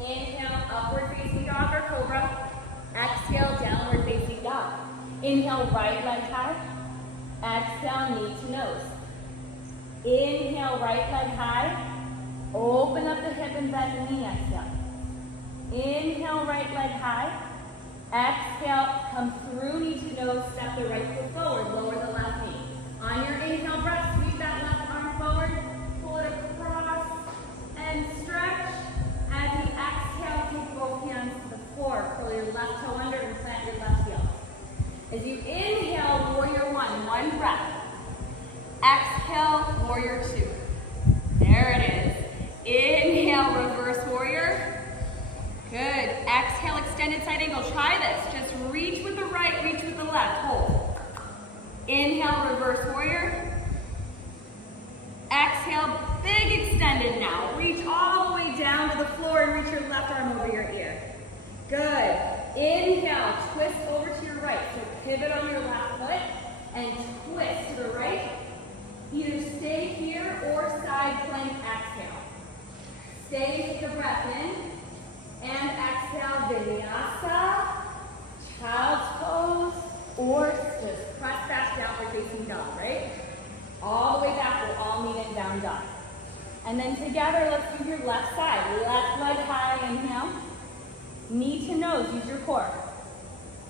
Inhale, upward facing dog or cobra. Exhale, downward facing dog. Inhale, right leg high. Exhale, knee to nose. Inhale, right leg high. Open up the hip and bend the knee, exhale. Inhale, right leg high. Exhale, come through knee to nose, step the right foot forward, lower the left knee. On your inhale breath, sweep that left arm forward, pull it across, and stretch. As you exhale, take both hands to the floor. Curl your left toe under and plant your left heel. As you inhale, warrior one breath. Exhale, warrior two. There it is. Inhale, reverse warrior. Good. Exhale, extended side angle. Try this. Just reach with the right, reach with the left. Hold. Inhale, reverse warrior. Exhale, big extended now. Reach all the way down to the floor and reach your left arm over your ear. Good. Inhale, twist over to your right. So pivot on your left foot and twist to the right. Either stay here or side plank exhale. Stay, take a breath in. And exhale, vinyasa, child's pose, or just press back downward facing dog, right? All the way back, we'll all meet in down dog. And then together, let's do your left side. Left leg high, inhale. Knee to nose, use your core.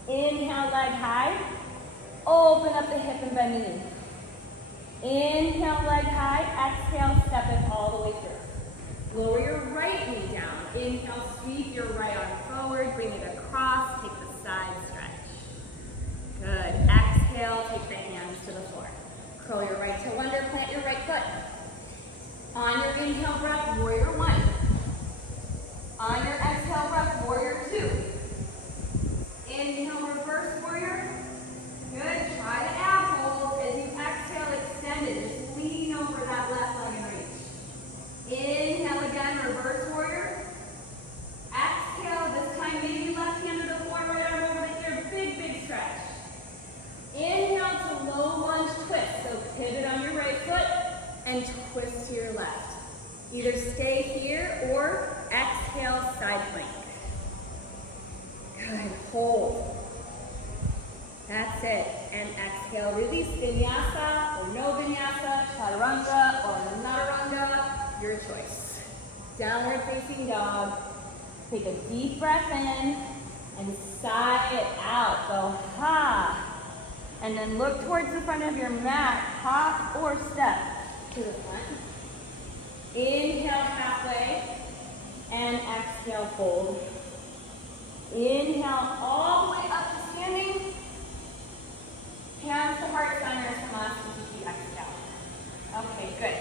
Inhale, leg high. Open up the hip and bend the knee. Inhale, leg high. Exhale, step it all the way through. Lower your right knee down. Inhale, sweep your right arm forward, bring it across, take the side stretch. Good. Exhale, take the hands to the floor. Curl your right toe under, plant your right foot. On your inhale breath, warrior one. On your exhale breath, warrior two. Inhale, reverse warrior. Good. Try the ab hold. As you exhale, extend it. Just lean over that left leg and reach. Inhale again, reverse warrior. Exhale, this time maybe left hand to the floor, right arm over the ear, big stretch. Inhale to low lunge twist, so pivot on your right foot and twist to your left. Either stay here or exhale, side plank. Good, hold. That's it, and exhale, release vinyasa or no vinyasa, chaturanga or nataranga, your choice. Downward facing dog. Take a deep breath in and sigh it out. Go ha. And then look towards the front of your mat, hop or step to the front. Inhale halfway and exhale fold. Inhale all the way up to standing. Hands to heart center, Samasthiti, exhale. Okay, good.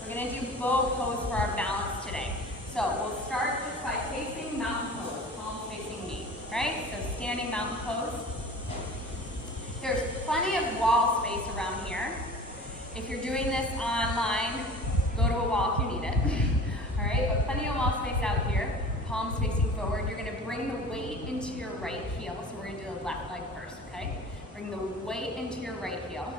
We're going to do bow pose for our balance today. So we'll start just by facing mountain pose, palms facing me, right? So standing mountain pose. There's plenty of wall space around here. If you're doing this online, go to a wall if you need it. All right, but plenty of wall space out here. Palms facing forward. You're gonna bring the weight into your right heel. So we're gonna do the left leg first, okay? Bring the weight into your right heel.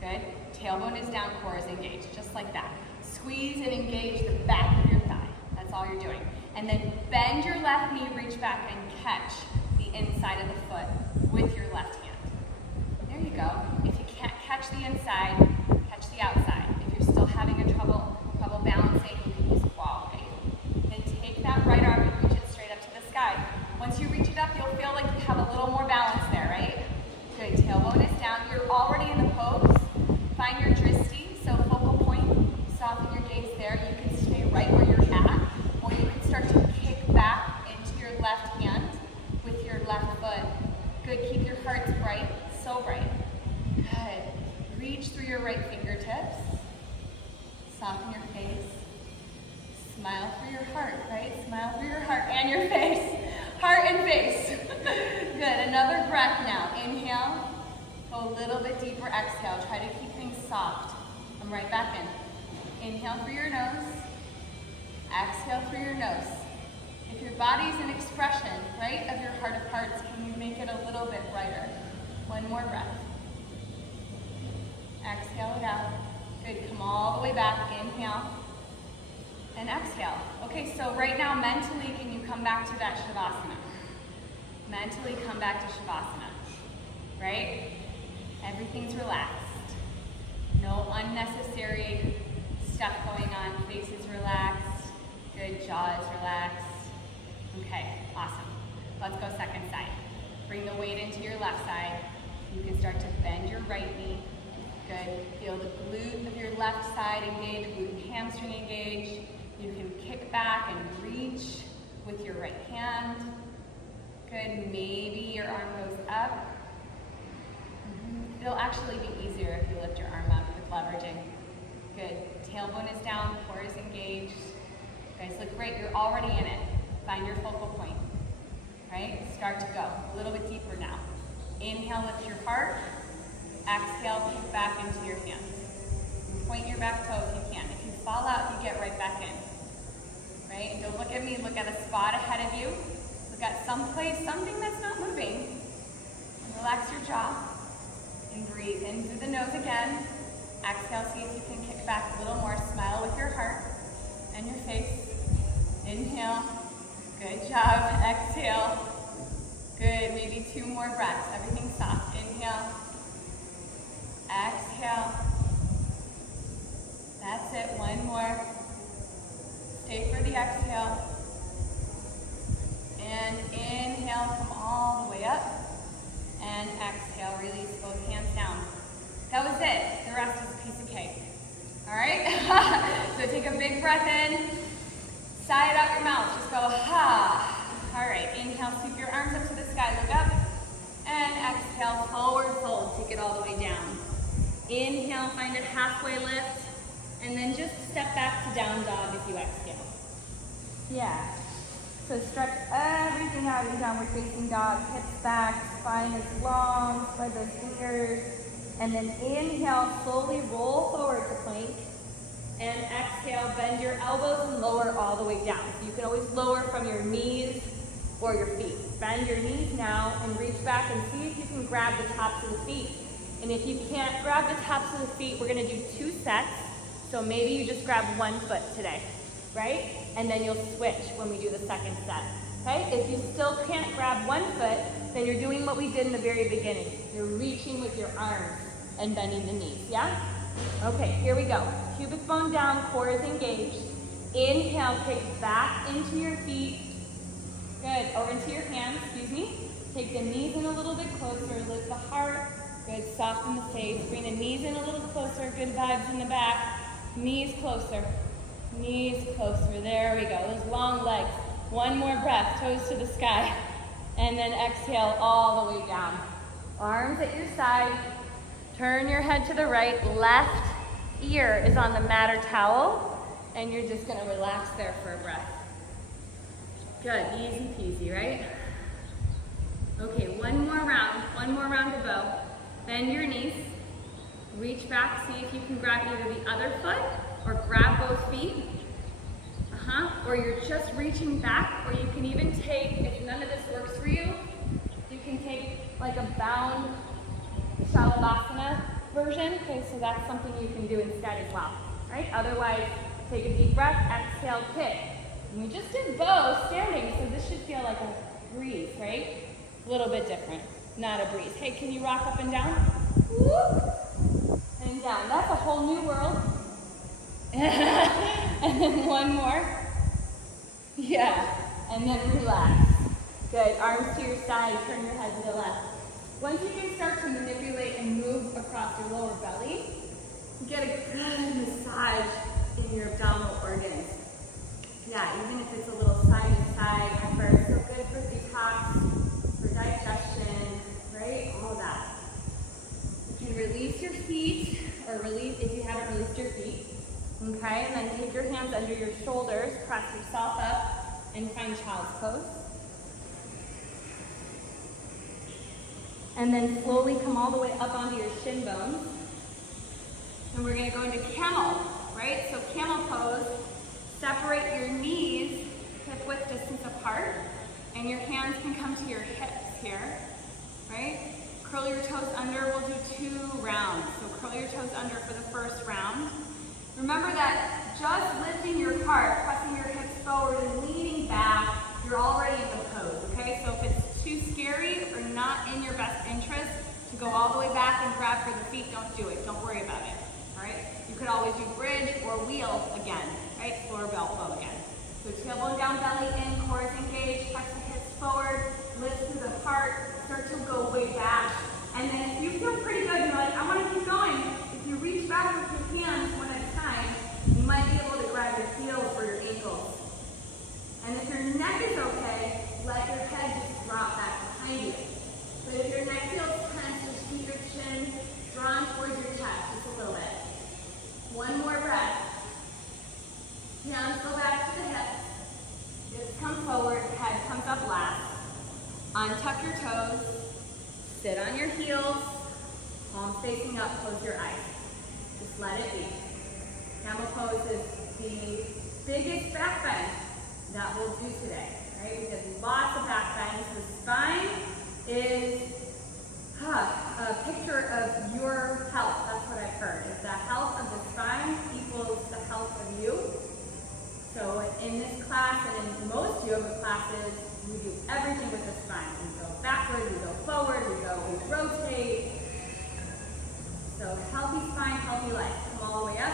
Good. Tailbone is down, core is engaged, just like that. Squeeze and engage the back of your thigh. That's all you're doing. And then bend your left knee, reach back and catch the inside of the foot with your left hand. There you go. If you can't catch the inside, catch the outside. If you're still having trouble balancing, you can use wall faith. Then take that right arm and reach it straight up to the sky. Once you reach it up, you'll feel like you have a little more balance there, right? Good. Tailbone is down. You're already in the pose. Find your drishti, so focal point. Soften your gaze there. You can stay right where you're at, or you can start to kick back into your left hand with your left foot. Good. Keep your hearts bright. So bright. Good. Reach through your right fingertips. Soften your face. Smile through your heart, right? Smile through your heart and your face. Heart and face. Good. Another breath now. Inhale. Go a little bit deeper. Exhale. Try to keep things soft. Come right back in. Inhale through your nose. Exhale through your nose. If your body's an expression, right, of your heart of hearts, can you make it a little bit brighter? One more breath. Exhale it out. Good. Come all the way back. Inhale. And exhale. Okay, so right now, mentally, can you come back to that Shavasana? Mentally come back to Shavasana. Right? Everything's relaxed. No unnecessary stuff going on. Face is relaxed. Good. Jaw is relaxed. Okay, awesome. Let's go second side. Bring the weight into your left side. You can start to bend your right knee. Good. Feel the glute of your left side engage, glute and hamstring engage. You can kick back and reach with your right hand. Good. Maybe your arm goes up. It'll actually be easier if you lift your arm up with leveraging. Good. Tailbone is down, core is engaged. Guys, look great. You're already in it. Find your focal point. Right? Start to go. A little bit deeper now. Inhale, lift your heart. Exhale, kick back into your hands. And point your back toe if you can. If you fall out, you get right back in. Right? And don't look at me, look at a spot ahead of you. Look at someplace, something that's not moving. And relax your jaw. And breathe in through the nose again. Exhale, see if you can kick back a little more. Smile with your heart and your face. Inhale. Good job. Exhale. Good. Maybe 2 more breaths. Everything's soft. Inhale. Exhale. That's it. One more. Stay for the exhale. And inhale. Come all the way up. And exhale. Release both hands down. That was it. The rest is a piece of cake. All right? So take a big breath in. Sigh it out your mouth. Just go, ha. All right. Inhale. Sweep your arms up to the sky. Look up. And exhale. Forward fold. Take it all the way down. Inhale. Find a halfway lift. And then just step back to down dog if you exhale. Yeah. So stretch everything out in downward facing dog. Hips back. Spine is long. Spread those fingers. And then inhale. Slowly roll forward to plank. And exhale, bend your elbows and lower all the way down. So you can always lower from your knees or your feet. Bend your knees now and reach back and see if you can grab the tops of the feet. And if you can't grab the tops of the feet, we're gonna do 2 sets. So maybe you just grab 1 foot today, right? And then you'll switch when we do the second set, okay? If you still can't grab 1 foot, then you're doing what we did in the very beginning. You're reaching with your arms and bending the knees, yeah? Okay, here we go. Pubic bone down, core is engaged. Inhale, kick back into your feet. Good, or into your hands, excuse me. Take the knees in a little bit closer, lift the heart. Good, soften the face. Bring the knees in a little closer, good vibes in the back. Knees closer, there we go. Those long legs. 1 more breath, toes to the sky. And then exhale all the way down. Arms at your side. Turn your head to the right. Left ear is on the mat or towel. And you're just gonna relax there for a breath. Good, easy peasy, right? Okay, one more round to go. Bend your knees. Reach back, see if you can grab either the other foot or grab both feet. Or you're just reaching back, or you can even take, if none of this works for you, you can take like a bound Shavasana version. Okay, so that's something you can do instead as well, right? Otherwise, take a deep breath, exhale, kick. And we just did both standing, so this should feel like a breeze, right? A little bit different, not a breeze. Hey, can you rock up and down? Whoop. And down. That's a whole new world. And then one more. Yeah. And then relax. Good. Arms to your side. Turn your head to the left. Once you can start to manipulate and move across your lower belly, get a good massage in your abdominal organs. Yeah, even if it's a little side to side effort, so good for detox, for digestion, right? All that. You can release your feet, or release if you haven't released your feet. Okay, and then take your hands under your shoulders, press yourself up, and find child's pose. And then slowly come all the way up onto your shin bones. And we're going to go into camel, right? So camel pose, separate your knees hip width distance apart, and your hands can come to your hips here, right? Curl your toes under, we'll do 2 rounds. So curl your toes under for the first round. Remember that just lifting your heart, pressing your hips forward and leaning back, you're already in the pose, okay? So if it's too scary or not in your best interest to go all the way back and grab for the feet, don't do it. Don't worry about it, all right? You could always do bridge or wheel again, right? Floor belt flow again. So tailbone down, belly in, core is engaged, press the hips forward, lift through the heart, start to go way back. And then if you feel pretty good, you're like, I want to keep going. If you reach back with your hands one at a time, you might be able to grab your heels or your ankles. And if your neck is okay, let your head just drop back behind you. But if your neck feels tense, just keep your chin drawn towards your chest just a little bit. One more breath. Hands go back to the hips. Hips come forward, head comes up last. Untuck your toes. Sit on your heels. Palms facing up, close your eyes. Just let it be. Camel pose is the biggest back bend that we'll do today, right? We did lots of back bends. The spine is a picture of your health. That's what I've heard. Is the health of the spine equals the health of you. So in this class and in most yoga classes, we do everything with the spine. We go backward, we go forward, we rotate. So healthy spine, healthy legs. Come all the way up.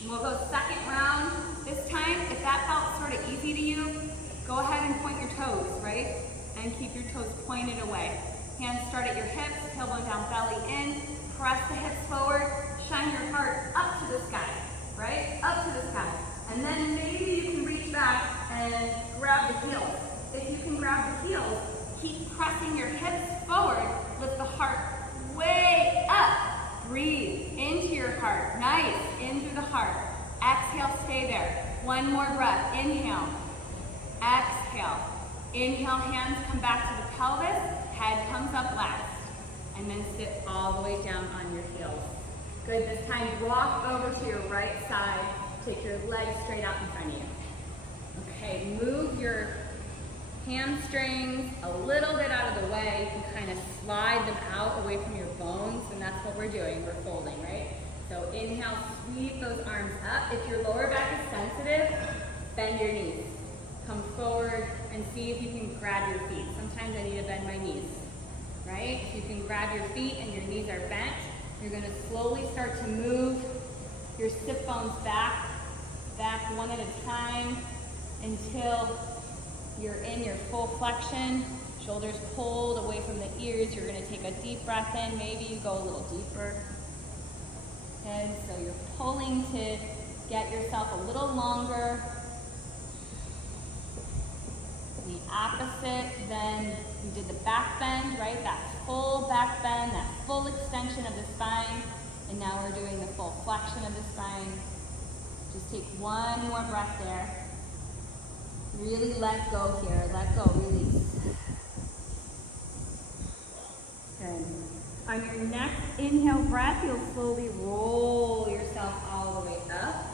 And we'll go second round. This time, if that felt sort of easy to you, go ahead and point your toes, right? And keep your toes pointed away. Hands start at your hips, tailbone down, belly in. Press the hips forward. Shine your heart up to the sky, right? Up to the sky. And then maybe you can reach back and grab the heels. If you can grab the heels, keep pressing your hips forward. Lift the heart way up. Breathe into your heart. Nice. In through the heart. Exhale, stay there. One more breath. Inhale. Exhale. Inhale, hands come back to the pelvis. Head comes up last. And then sit all the way down on your heels. Good. This time, walk over to your right side. Take your legs straight out in front of you. Okay, move your hamstrings a little bit out of the way. You can kind of slide them out away from your bones, and that's what we're doing. We're folding, right? So inhale, sweep those arms up. If your lower back is sensitive, bend your knees. Come forward and see if you can grab your feet. Sometimes I need to bend my knees, right? If you can grab your feet and your knees are bent, you're going to slowly start to move your sit bones back one at a time until you're in your full flexion. Shoulders pulled away from the ears. You're going to take a deep breath in. Maybe you go a little deeper. And so you're pulling to get yourself a little longer. The opposite, then you did the back bend, right? That full back bend, that full extension of the spine. And now we're doing the full flexion of the spine. Just take one more breath there. Really let go here. Let go, release. Good. On your next inhale breath, you'll slowly roll yourself all the way up.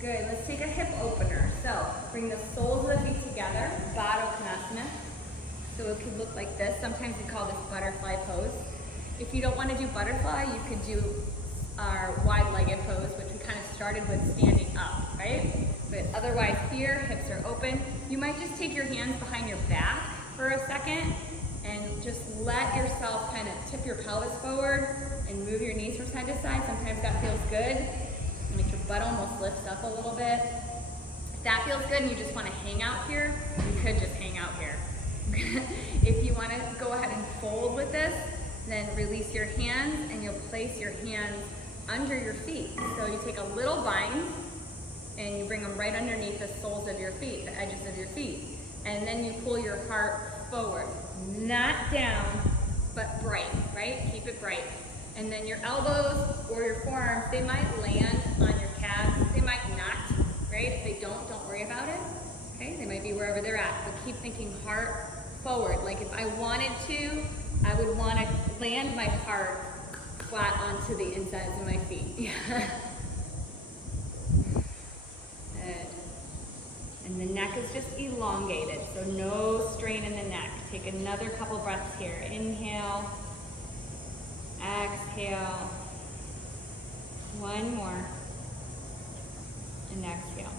Good, let's take a hip opener. So bring the soles of the feet together, Baddha Konasana. So it could look like this. Sometimes we call this butterfly pose. If you don't want to do butterfly, you could do our wide-legged pose, which we kind of started with standing up, right? But otherwise here, hips are open. You might just take your hands behind your back for a second and just let yourself kind of tip your pelvis forward and move your knees from side to side. Sometimes that feels good. Make your butt almost lifts up a little bit. If that feels good and you just want to hang out here, you could just hang out here. If you want to go ahead and fold with this, then release your hands and you'll place your hands under your feet. So you take a little bind and you bring them right underneath the soles of your feet, the edges of your feet. And then you pull your heart forward, not down, but bright, right? Keep it bright. And then your elbows or your forearms, they might land on your calves. They might not, right? If they don't worry about it. Okay, they might be wherever they're at. But keep thinking heart forward. Like if I wanted to, I would want to land my heart flat onto the insides of my feet. Good. And the neck is just elongated, so no strain in the neck. Take another couple breaths here. Inhale, exhale, one more, and exhale.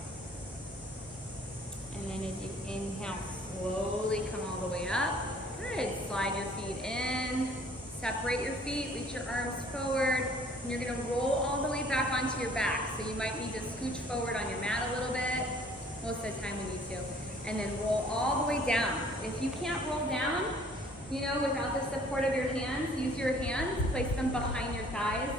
And then as you inhale, slowly come all the way up. Good, slide your feet in, separate your feet, reach your arms forward, and you're gonna roll all the way back onto your back. So you might need to scooch forward on your mat a little bit. Most of the time we need to. And then roll all the way down. If you can't roll down, you know, without the support of your hands, use your hands, place them behind your thighs,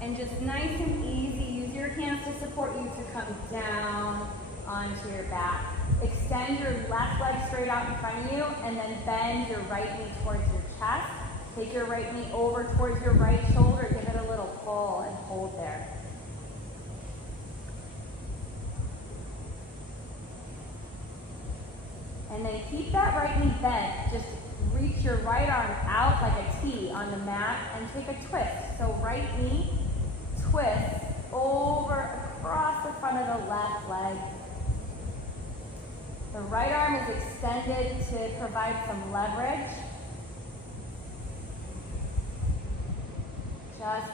and just nice and easy, use your hands to support you to come down onto your back. Extend your left leg straight out in front of you, and then bend your right knee towards your chest. Take your right knee over towards your right shoulder, give it a little pull and hold there. And then keep that right knee bent. Just reach your right arm out like a T on the mat and take a twist. So right knee, twist over across the front of the left leg. The right arm is extended to provide some leverage. Just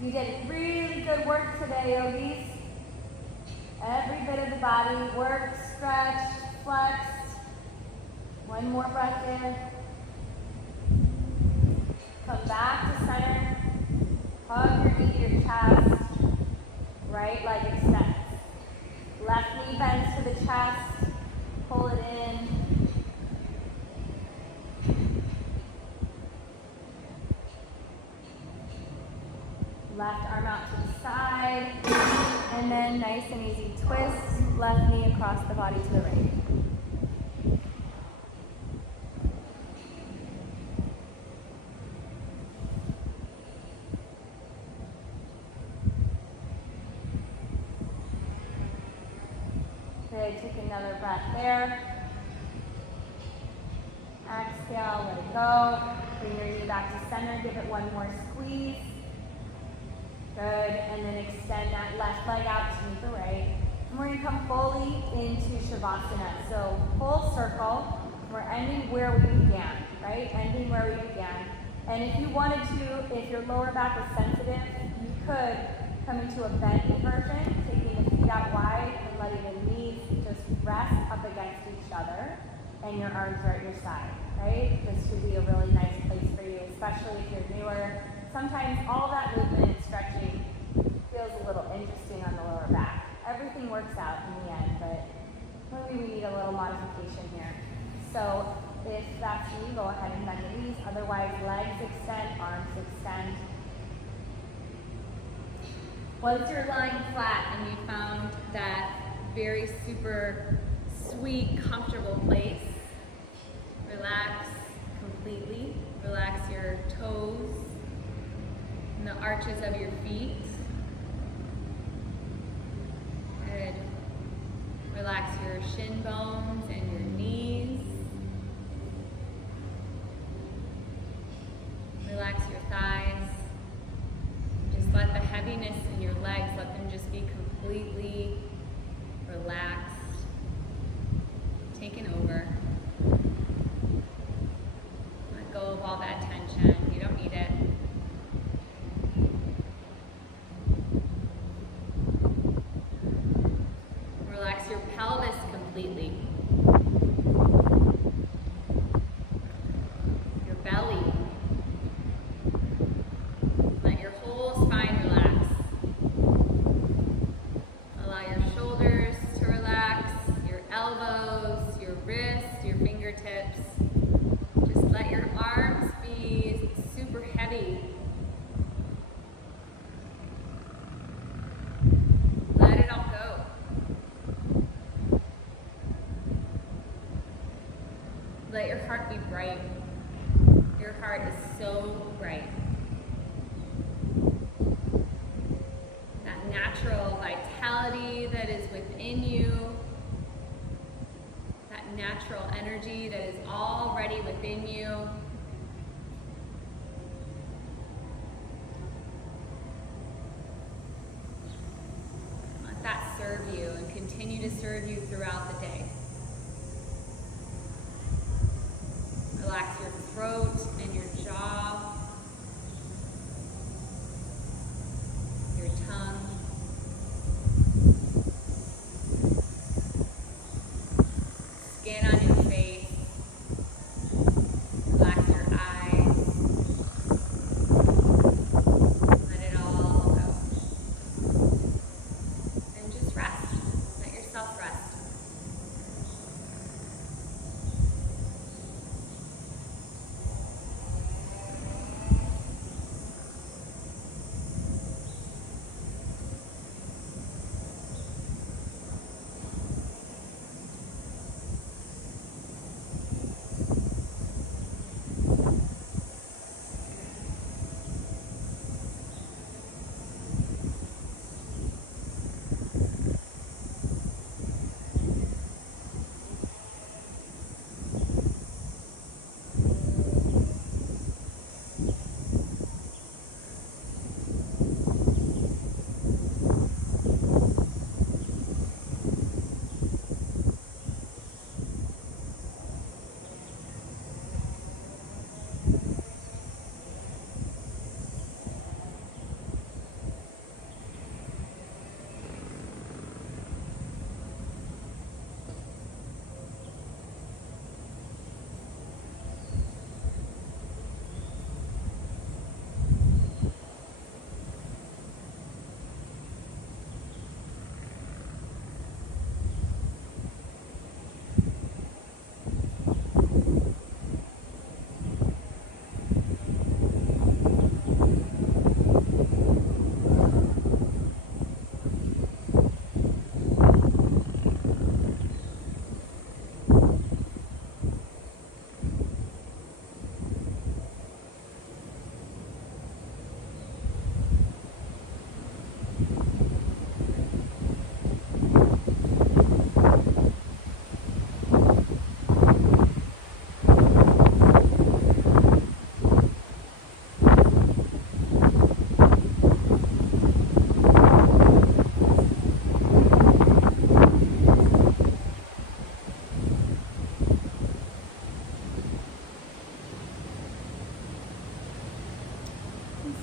breathe. You did really good work today, yogis. Every bit of the body worked, stretched, flexed. One more breath in. Come back to center. Hug your knee to your chest. Right leg extends. Left knee bends to the chest. Pull it in. Left arm out to the side. And then nice and easy twist. Left knee across the body to the right. Good, take another breath there. Exhale, let it go. Bring your knee back to center, give it one more squeeze. Good, and then extend that left leg out to meet the right. And we're gonna come fully into Shavasana. So full circle, we're ending where we began, right? Ending where we began. And if you wanted to, if your lower back is sensitive, you could come into a bending version, taking the feet out wide and letting the knees just rest up against each other, and your arms are at your side, right? This should be a really nice place for you, especially if you're newer. Sometimes all that movement and stretching feels a little interesting on the lower back. Everything works out in the end, but maybe we need a little modification here. So if that's you, go ahead and bend the knees. Otherwise, legs extend, arms extend. Once you're lying flat and you found that very super sweet, comfortable place, relax completely. Relax your toes and the arches of your feet. Good. Relax your shin bones and your knees. relax your thighs. Just let the heaviness in your legs, let them just be completely relaxed, taken over. Let go of all that tension. You don't need it. Relax your pelvis completely. Your belly. Let your whole spine relax. Allow your shoulders to relax, your elbows, your wrists, your fingertips. Just let your arms be super heavy. Let it all go. Let your heart be bright. Your heart is so bright. That natural vitality that is within you, that natural energy that is already within you. Let that serve you and continue to serve you throughout the day. Relax your throat and your jaw, your tongue. Skin on your face. Relax your eyes. Let it all go. And just rest. Let yourself rest.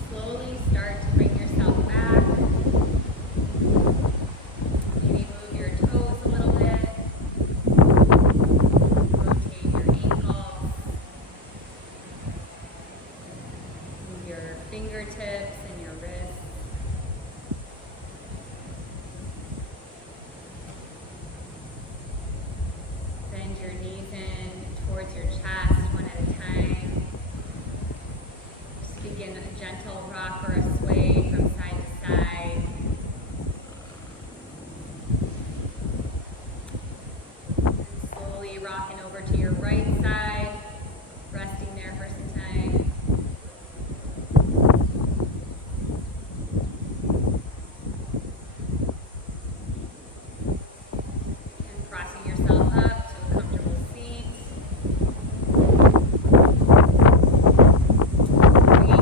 Slowly start to bring yourself back. Maybe move your toes a little bit. Rotate your ankles. Move your fingertips and your wrists. Bend your knees in towards your chest one at a time. Begin a gentle rock or a sway from side to side. Slowly rocking over to your right side, resting there for some time. And crossing yourself up to a comfortable seat. Bringing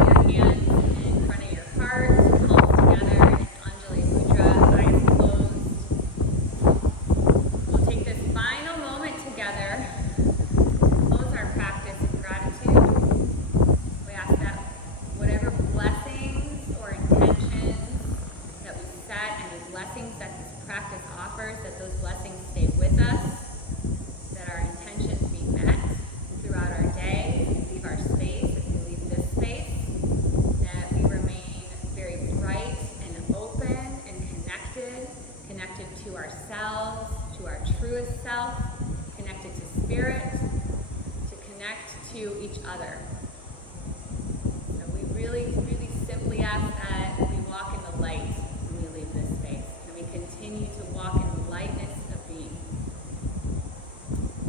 ask that we walk in the light when we leave this space. Can we continue to walk in the lightness of being?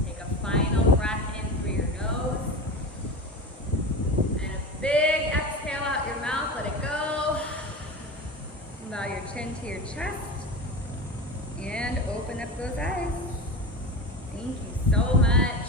Take a final breath in through your nose. And a big exhale out your mouth. Let it go. Bow your chin to your chest. And open up those eyes. Thank you so much.